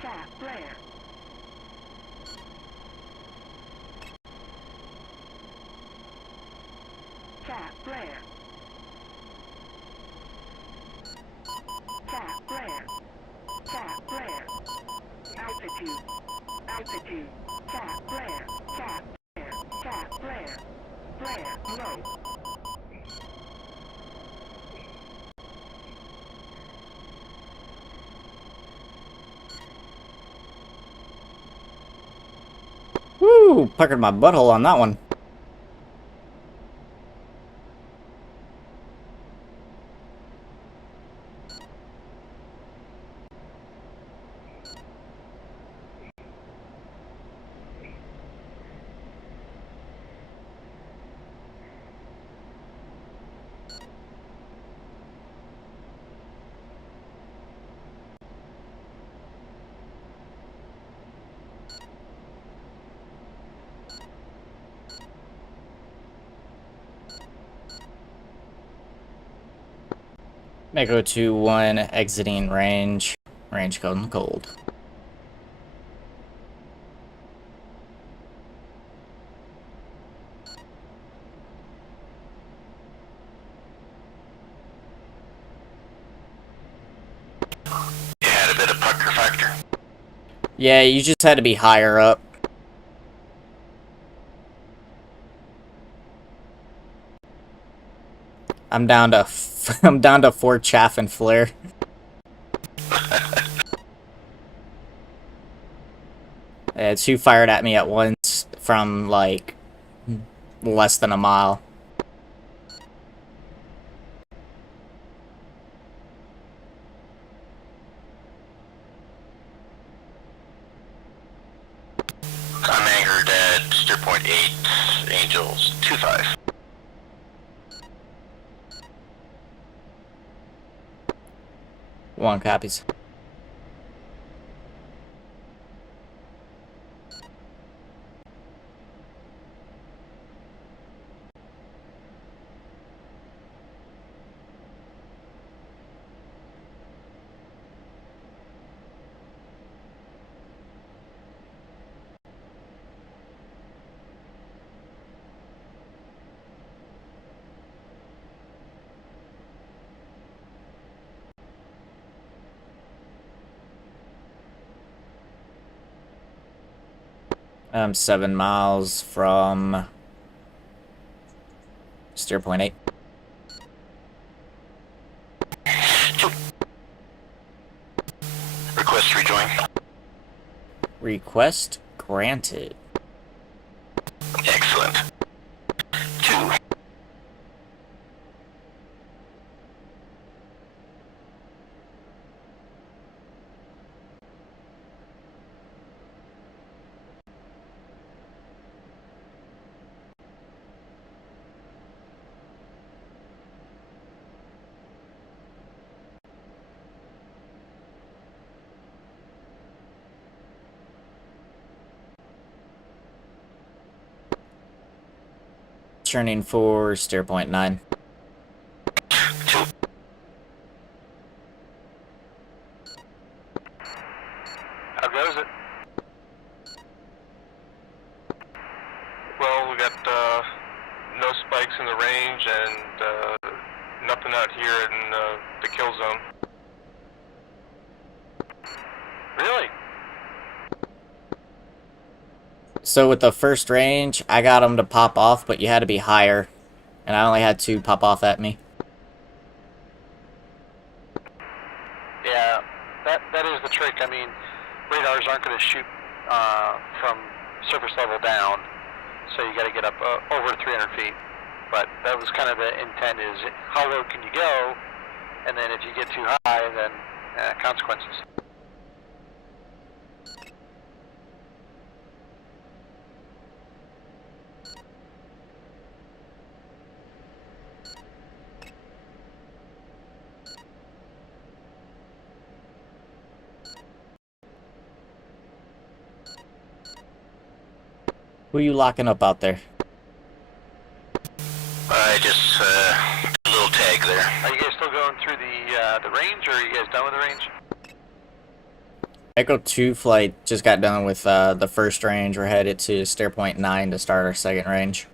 Cat flare. Cat flare. Cat flare. Cat flare. Altitude. Altitude. Cat flare. Cat flare. Cat flare. Flare low. Woo! Puckered my butthole on that one. Echo 2-1 exiting range. Range code cold. You had a bit of pucker factor. Yeah, you just had to be higher up. I'm down to I'm down to 4 chaff and flare. Yeah, 2 fired at me at once from like less than a mile. I'm anchored at steer point 8, Angels 25. One copies. I'm 7 miles from steer point 8. Request to rejoin. Request granted. Excellent. 2. Turning for steer point 9. How goes it? Well, we got no spikes in the range and nothing out here in the kill zone. Really? So with the first range, I got them to pop off, but you had to be higher. And I only had 2 pop off at me. Yeah, that is the trick. I mean, radars aren't going to shoot from surface level down, so you got to get up over 300 feet. But that was kind of the intent: is how low can you go, and then if you get too high, then consequences. Who are you locking up out there? I just did a little tag there. Are you guys still going through the range, or are you guys done with the range? Echo 2 flight just got done with the first range. We're headed to steer point 9 to start our second range.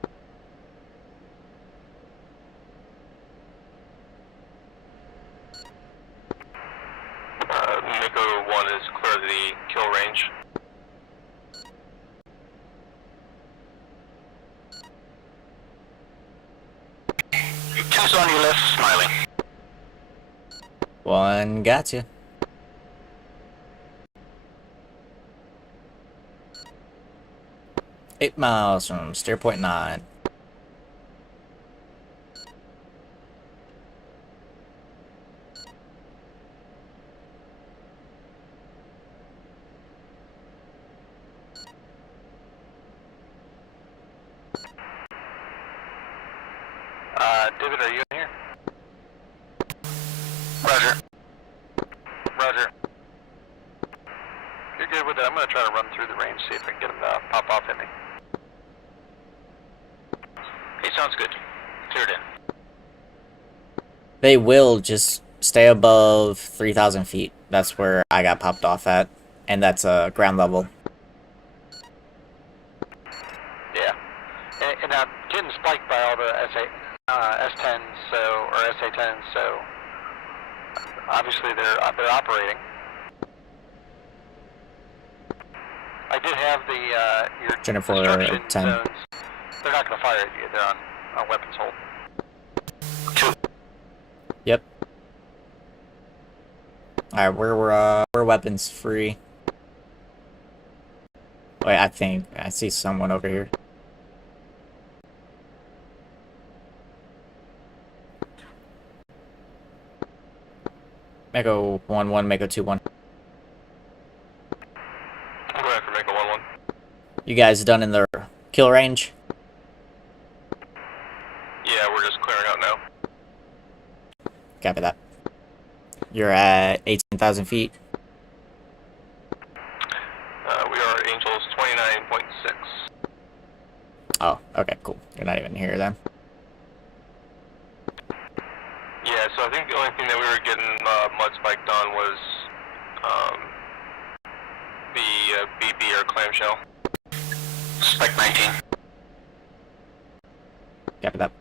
Echo 1 is clear of the kill range. Two's on your left, smiling. 1 gotcha. Eight miles from steer point 9. David, are you in here? Roger. Roger. You're good with it. I'm going to try to run through the range, see if I can get them to pop off at me. Okay, sounds good. Cleared in. They will, just stay above 3,000 feet. That's where I got popped off at, and that's ground level. Yeah. And I'm getting spiked by all the S10s, or SA10s, so obviously they're operating. I did have the your Jennifer, destruction 10. zones. They're not going to fire at you. They're on weapons hold. Yep. Alright, we're weapons free. Wait, I think I see someone over here. Mako 1-1, Mako 2-1. I'm going for Mako 1-1. You guys done in the kill range? Yeah, we're just clearing out now. Copy that. You're at 18,000 feet. We are Angels 29.6. Oh, okay, cool. You're not even here then. Yeah, so I think the only thing that we were getting mud spiked on was the BB or clamshell. Spec 19. Copy that.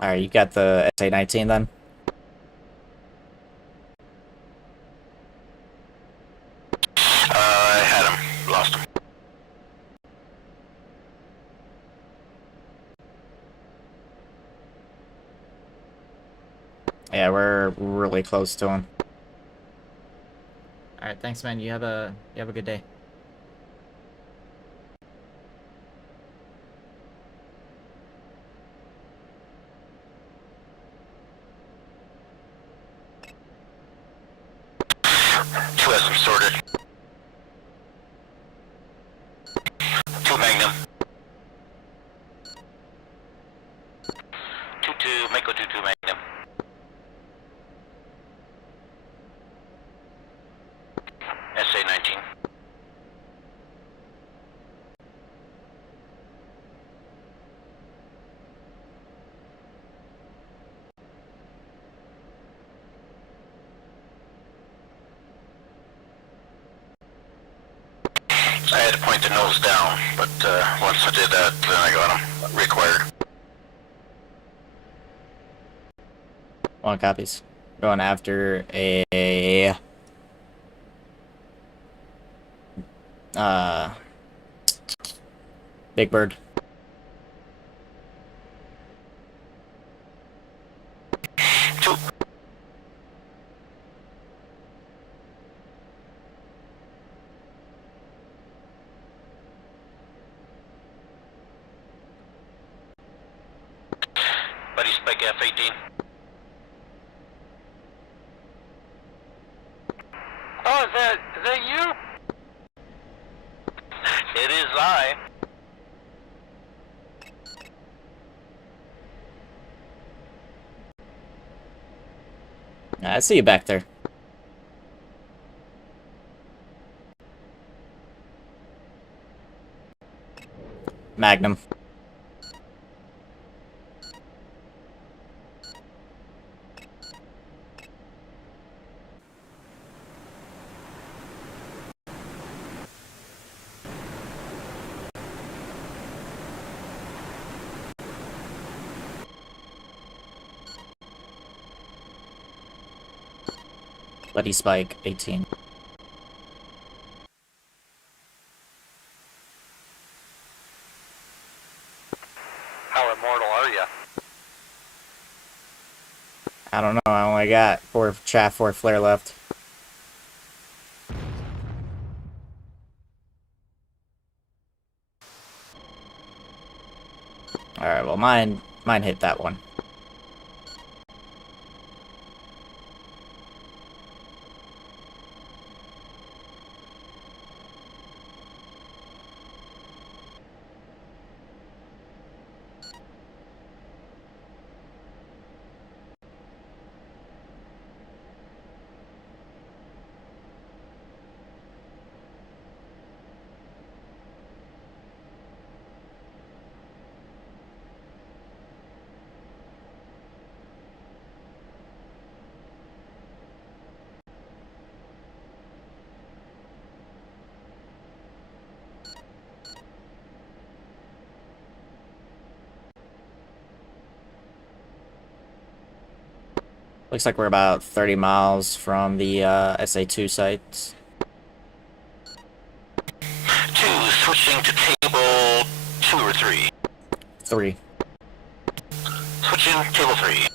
Alright, you got the SA-19 then? I had him. Lost him. Yeah, we're really close to him. Alright, thanks man. You have a good day. Two has them sorted. Two Magnum. 2-2, Mako 2-2 Magnum. SA-19. I had to point the nose down, but once I did that, then I got him required. 1 copies. Going after a Big Bird. Two. Buddy Spike F-18. Oh, is that you? It is I. I see you back there. Magnum. Buddy Spike 18. How immortal are you? I don't know, I only got 4 chaff, 4 flare left. Alright, well mine hit that one. Looks like we're about 30 miles from the SA2 sites. 2, switching to table 2 or 3. 3. Switching table 3.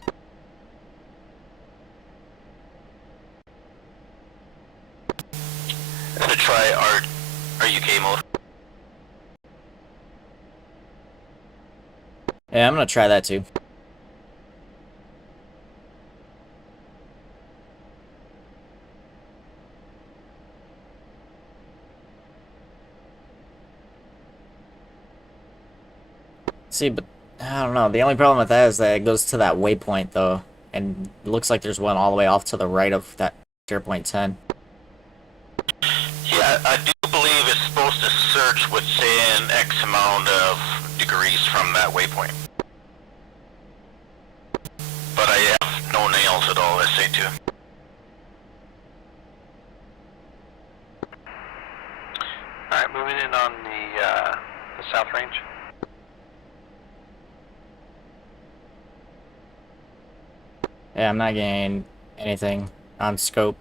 I'm gonna try RUK mode. Yeah, I'm gonna try that too. See, but I don't know. The only problem with that is that it goes to that waypoint, though. And it looks like there's one all the way off to the right of that steer point 10. Yeah, I do believe it's supposed to search within X amount of degrees from that waypoint. But I have no nails at all, SA2. Alright, moving in on the south range. Yeah, I'm not getting anything on scope.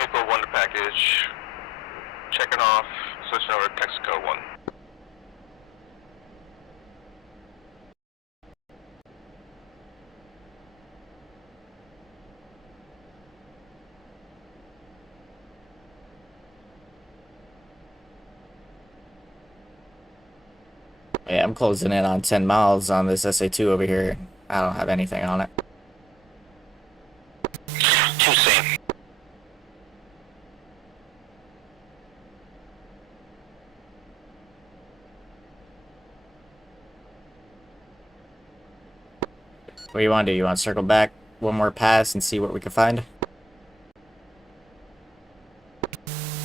Nickel 1 to package. Checking off. Switching over to Texaco 1. Yeah, I'm closing in on 10 miles on this SA2 over here. I don't have anything on it. 2 same. What do you want to do? You want to circle back one more pass and see what we can find?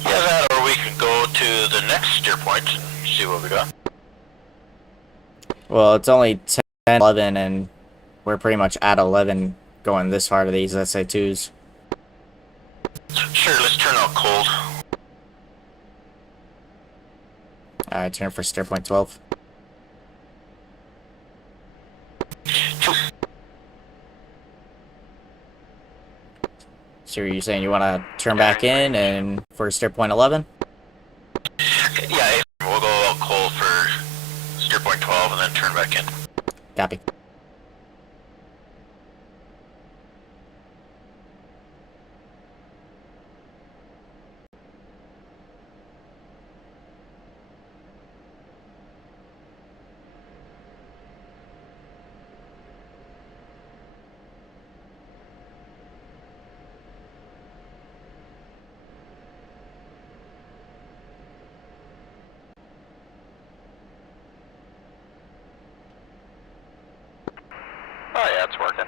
Yeah, that, or we can go to the next steer point and see what we got. Well, it's only 10, 11, and we're pretty much at 11 going this far to these SA2s. Sure, let's turn out cold. Alright, turn for steer point 12. 2. So you're saying you want to turn back in and for steer point 11? Yeah, we'll go out cold for steer point 12 and then turn back in. Copy. Oh yeah, it's working.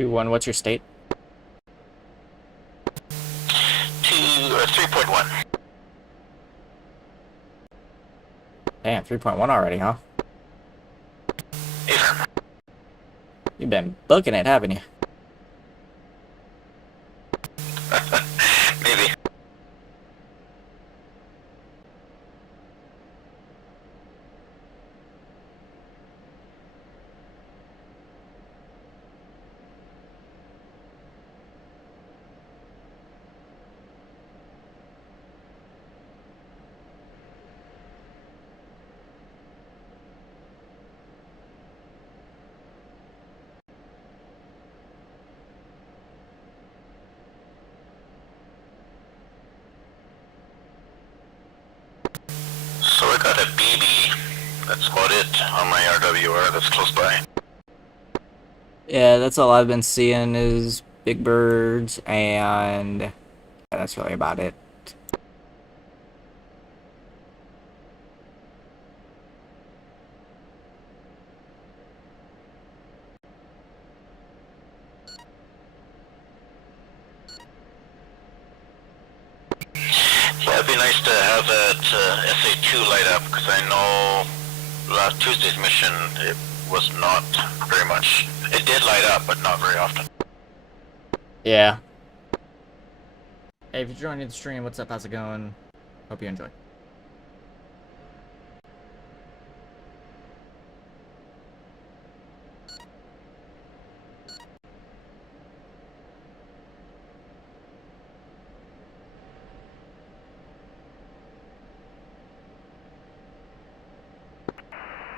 What's your state? 3.1. Damn, 3.1 already, huh? Affirm. You've been booking it, haven't you? Maybe. That's about it on my RWR that's close by. Yeah, that's all I've been seeing is big birds, and yeah, that's really about it. Yeah, it'd be nice to have that SA2 light up, because I know last Tuesday's mission, it was not very much. It did light up, but not very often. Yeah. Hey, if you're joining the stream, what's up? How's it going? Hope you enjoy.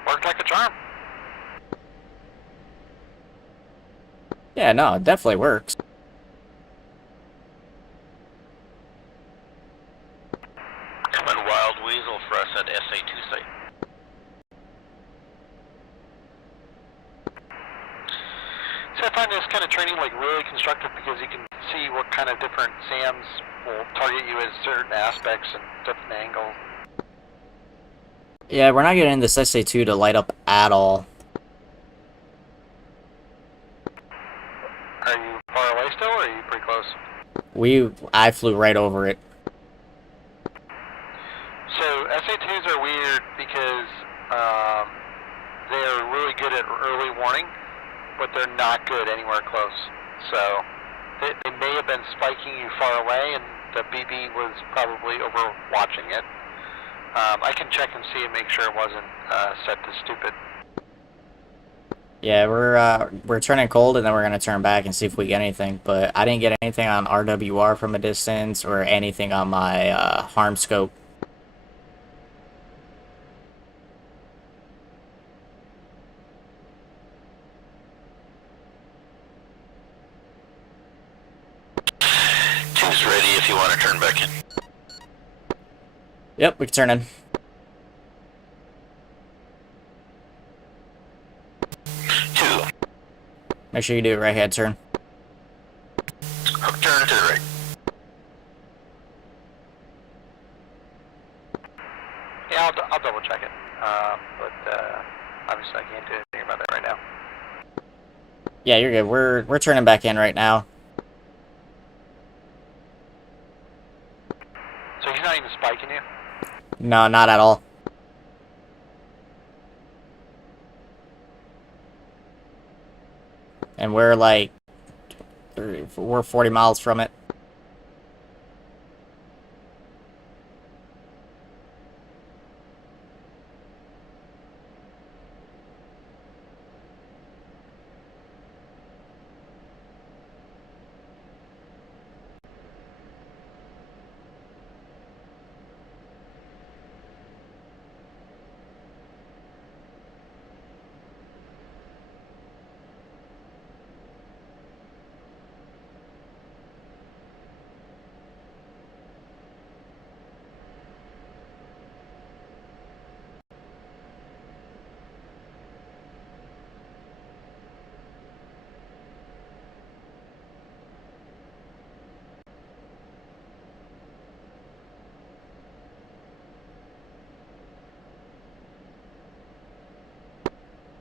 Worked like a charm. Yeah, no, it definitely works. Coming wild weasel for us at SA2 site. So I find this kind of training like really constructive because you can see what kind of different SAMs will target you at certain aspects and different angles. Yeah, we're not getting this SA2 to light up at all. Are you far away still, or are you pretty close? I flew right over it. So SA2s are weird because they're really good at early warning, but they're not good anywhere close. So they may have been spiking you far away, and the BB was probably overwatching it. I can check and see and make sure it wasn't set to stupid. Yeah, we're turning cold, and then we're gonna turn back and see if we get anything. But I didn't get anything on RWR from a distance or anything on my harm scope. Two's ready if you want to turn back in. Yep, we can turn in. Two. Make sure you do it right hand turn. Hook turn to the right. Yeah, I'll double check it. But obviously I can't do anything about that right now. Yeah, you're good. We're turning back in right now. So he's not even spiking you? No, not at all. And we're like, we're 40 miles from it.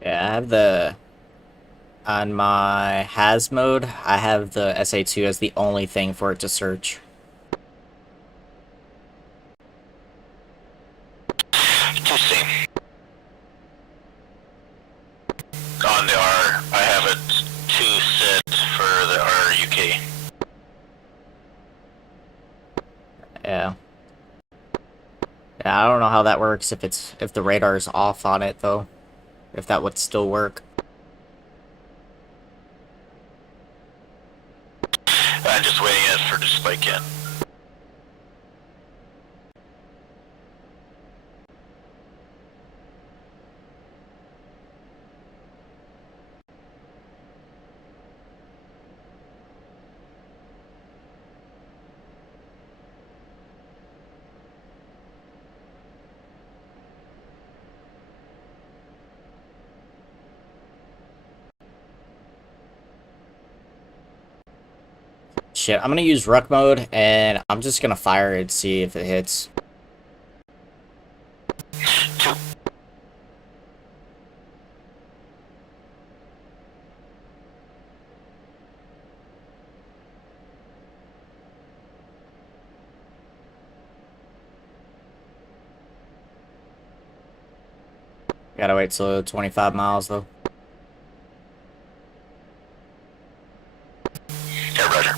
Yeah, I have on my HAS mode, I have the SA2 as the only thing for it to search. Two same. On the R, I have it 2 set for the RUK. Yeah. Yeah, I don't know how that works if the radar is off on it though. If that would still work. I'm just waiting for it to spike in. shit. I'm gonna use ruck mode, and I'm just gonna fire it, see if it hits. Gotta wait till 25 miles, though. Yeah, roger.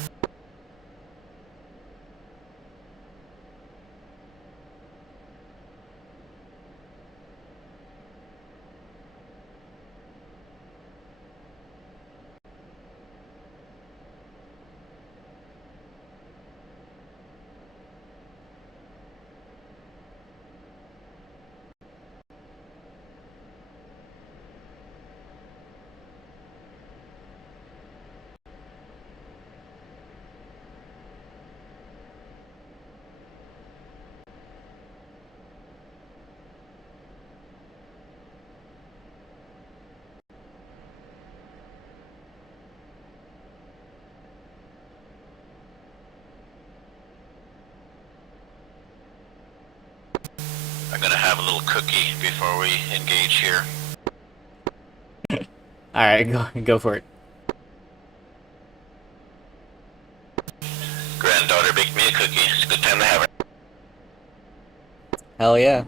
I'm gonna have a little cookie before we engage here. Alright, go for it. Granddaughter baked me a cookie. It's a good time to have it. Hell yeah.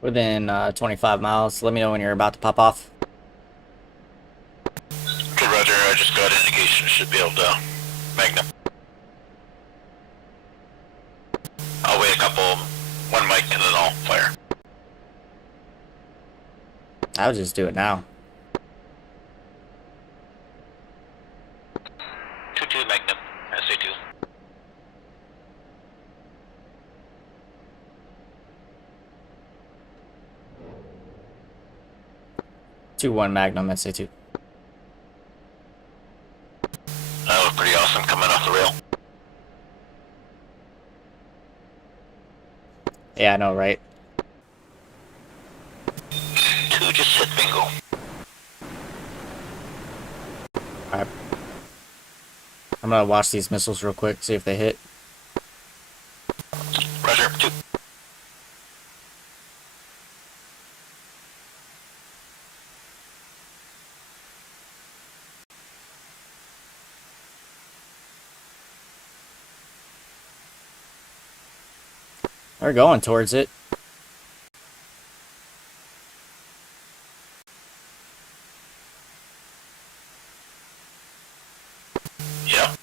Within 25 miles. Let me know when you're about to pop off. Okay, roger. I just got indication. Should be able to Magnum. I'll wait a couple, one mic, and then I'll fire. I'll just do it now. 2-2 Magnum, SA2. Two 1 Magnum SA2. That was pretty awesome coming off the rail. Yeah, I know, right? 2 just hit bingo. Alright. I'm gonna watch these missiles real quick, see if they hit. Roger, 2. We're going towards it. Yep.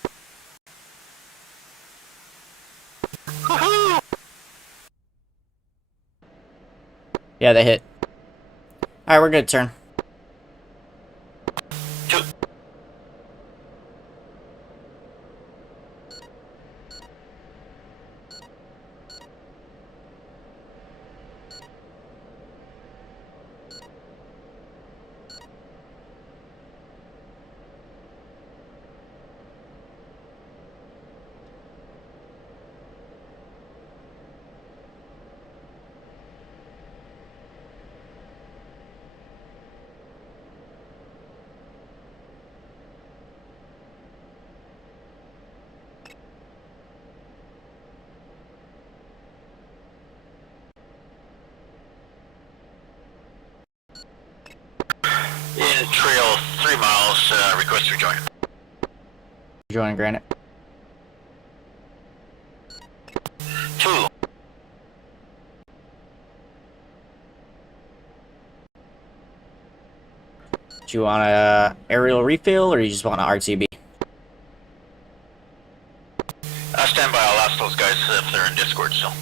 Woohoo! Yeah, they hit. Alright, we're good, turn. 2. Wind trail 3 miles, request rejoin. Join Granite. 2. Do you want a aerial refill or you just want an RTB? Stand by, I'll ask those guys if they're in Discord still.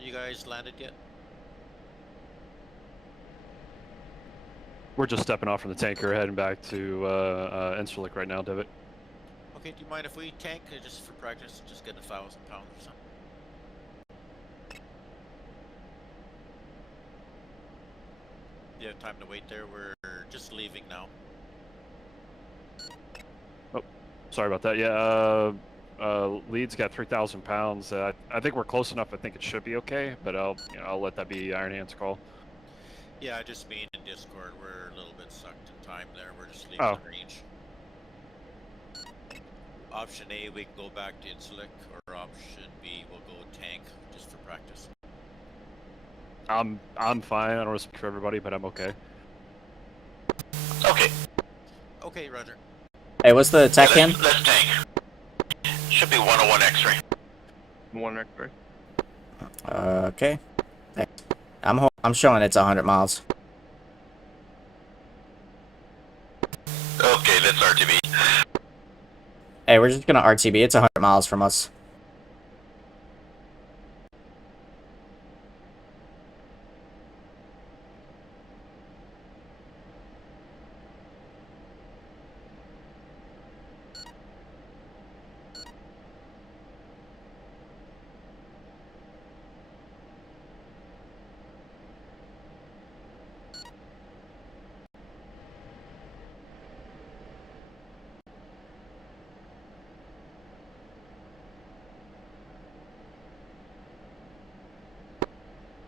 You guys landed yet? We're just stepping off from the tanker, heading back to Ensterlik right now, Devitt. Okay, do you mind if we tank just for practice? Just get 1,000 pounds or something. You have time to wait there. We're just leaving now. Oh, sorry about that. Yeah, Lead's got 3,000 pounds. I think we're close enough. I think it should be okay, but I'll let that be Iron Hand's call. Yeah, I just mean in Discord, we're a little bit sucked in time there. We're just leaving Oh. the range. Option A, we can go back to Insulik, or option B, we'll go tank just for practice. I'm fine. I don't want to speak for everybody, but I'm okay. Okay. Okay, Roger. Hey, what's the tech cam? Let's tank. Should be 101 X-ray. 1 X-ray. Okay. Thanks. I'm showing it's 100 miles. Okay, that's RTB. Hey, we're just gonna RTB. It's 100 miles from us.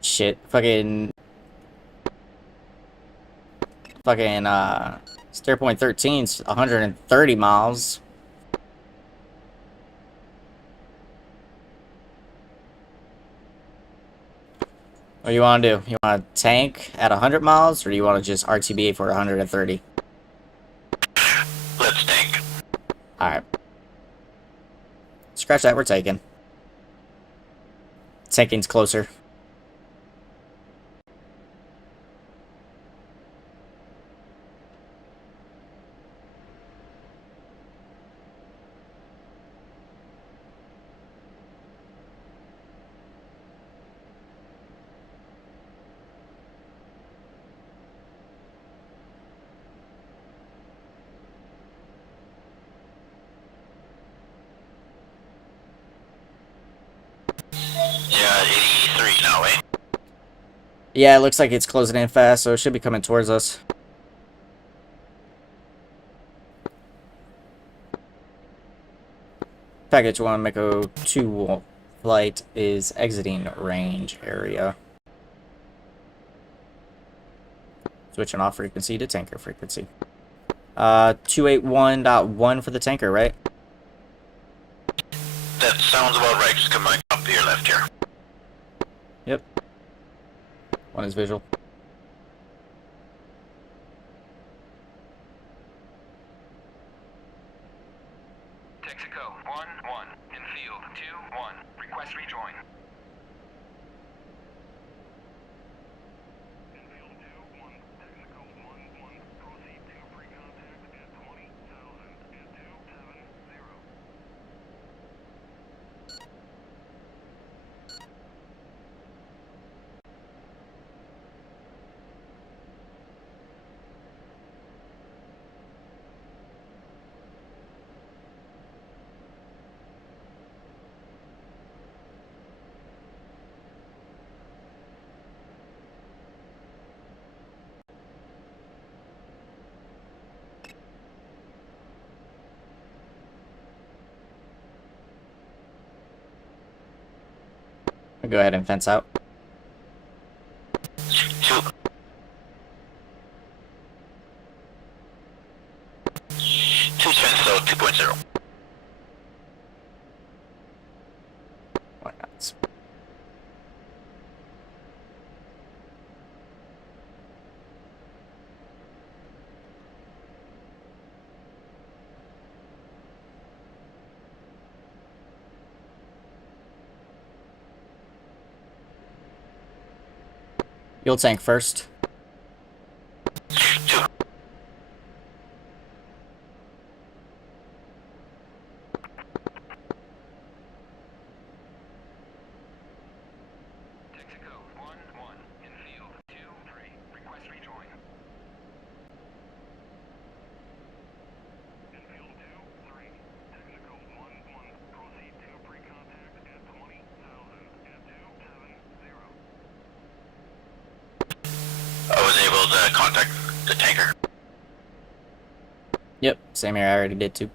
Shit, fucking Stair Point 13's 130 miles. What do you want to do? You want to tank at 100 miles, or do you want to just RTB for 130? Let's tank. Alright. Scratch that, we're taking. Tanking's closer. Yeah, 83 now, eh? Yeah, it looks like it's closing in fast, so it should be coming towards us. Package 1, Mako 2 flight is exiting range area. Switching off frequency to tanker frequency. 281.1 for the tanker, right? That sounds about right. Just coming up to your left here. Yep. One is visual. Texaco 1-1 in field 2-1. Request rejoin. In field 2-1. Texaco 1-1. Proceed to pre-contact at 20,000 at 270. I'll go ahead and fence out. 2. 2 fence out 2.0. Why not? Fuel tank first. Texaco 1-1 in field 2-3. Request rejoin. In field 2-3. Texaco 1-1. Proceed to pre-contact at 20,000 at 270. I was able to contact the tanker. Yep, same here. I already did too.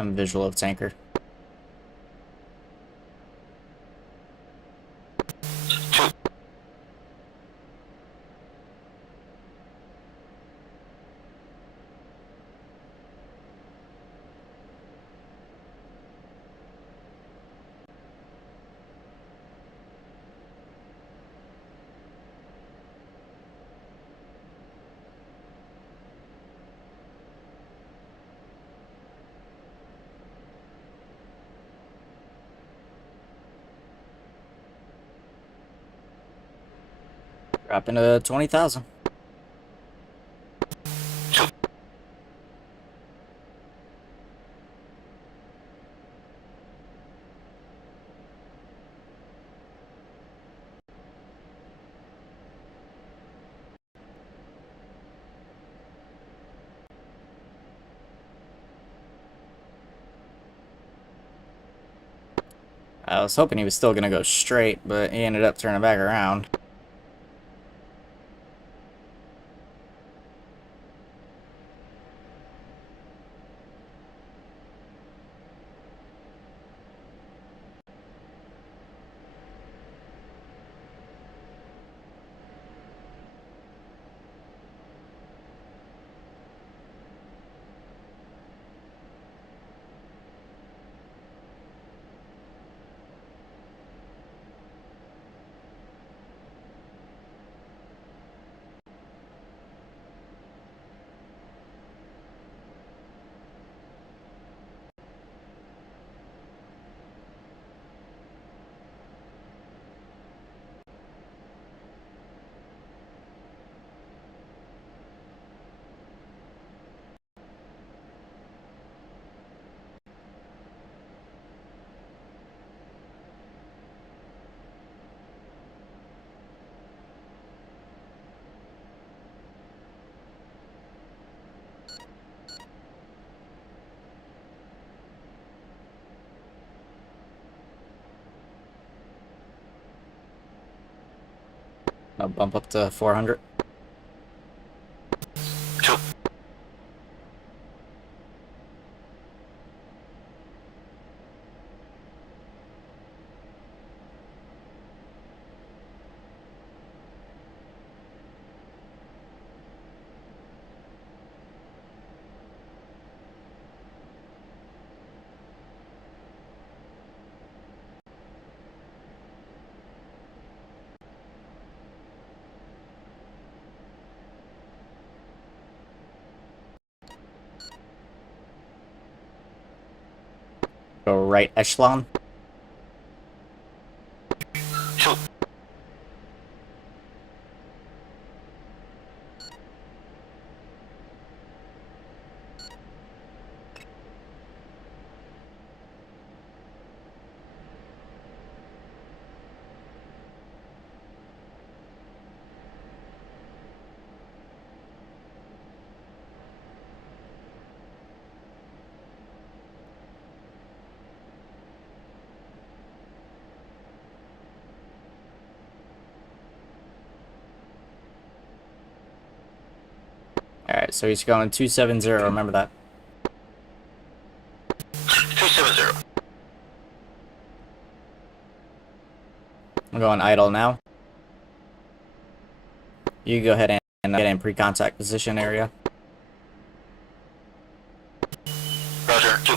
I'm visual of tanker. Dropping to 20,000. I was hoping he was still gonna go straight, but he ended up turning back around. I'll bump up to 400. Go right echelon. Alright, so he's going 270, remember that. 270. I'm going idle now. You go ahead and get in pre-contact position area. Roger. 2.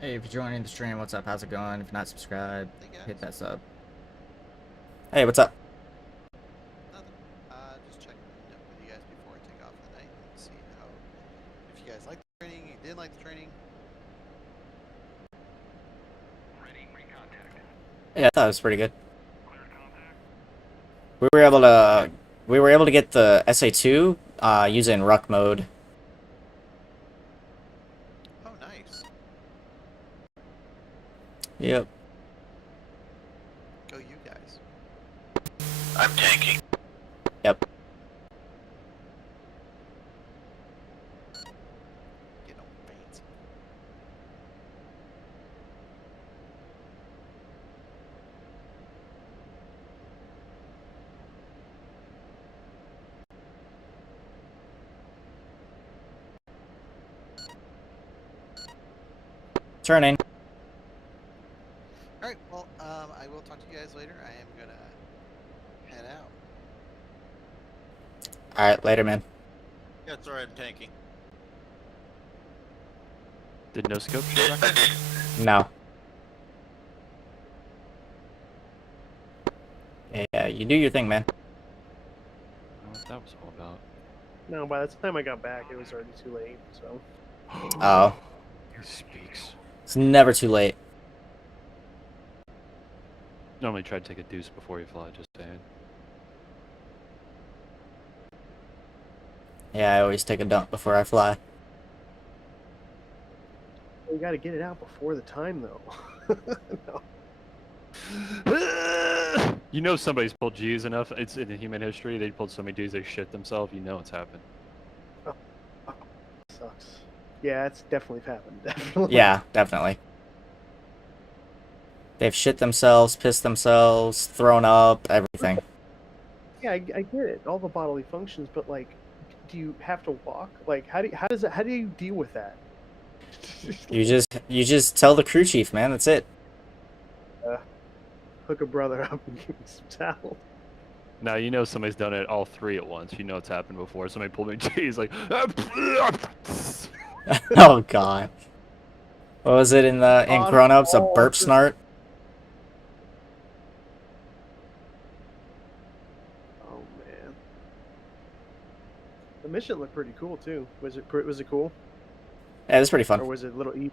Hey, if you're joining the stream, what's up? How's it going? If you're not subscribed, Hey, guys. hit that sub. Hey, what's up? Nothing. Just checking in with you guys before I take off for the night and see how, if you guys liked the training, you didn't like the training. Yeah, I thought it was pretty good. We were able to get the SA2 using ruck mode. Oh, nice. Yep. Go you guys. I'm tanking. Yep. Get no fancy. Turning. All right. Well, I will talk to you guys later. I am gonna head out. Alright, later, man. Yeah, it's alright, I'm tanking. Did no scope show back? No. Yeah, you do your thing, man. I don't know what that was all about. No, by the time I got back, it was already too late. So. Oh. He speaks. It's never too late. Normally try to take a deuce before you fly, just saying. Yeah, I always take a dump before I fly. We got to get it out before the time, though. No. You know somebody's pulled G's enough. It's in human history. They pulled so many G's they shit themselves. You know it's happened. Sucks. Yeah, it's definitely happened. Definitely. Yeah, definitely. They've shit themselves, pissed themselves, thrown up, everything. Yeah, I get it. All the bodily functions, but like, do you have to walk? Like, how do you deal with that? You just tell the crew chief, man. That's it. hook a brother up and give me some towel. Now you know somebody's done it all three at once. You know it's happened before. Somebody pulled me. He's like, Oh god. What was it in On Grown Ups? A all burp just- snort? Oh man. The mission looked pretty cool too. Was it cool? Yeah, it was pretty Or fun. was it a little easy?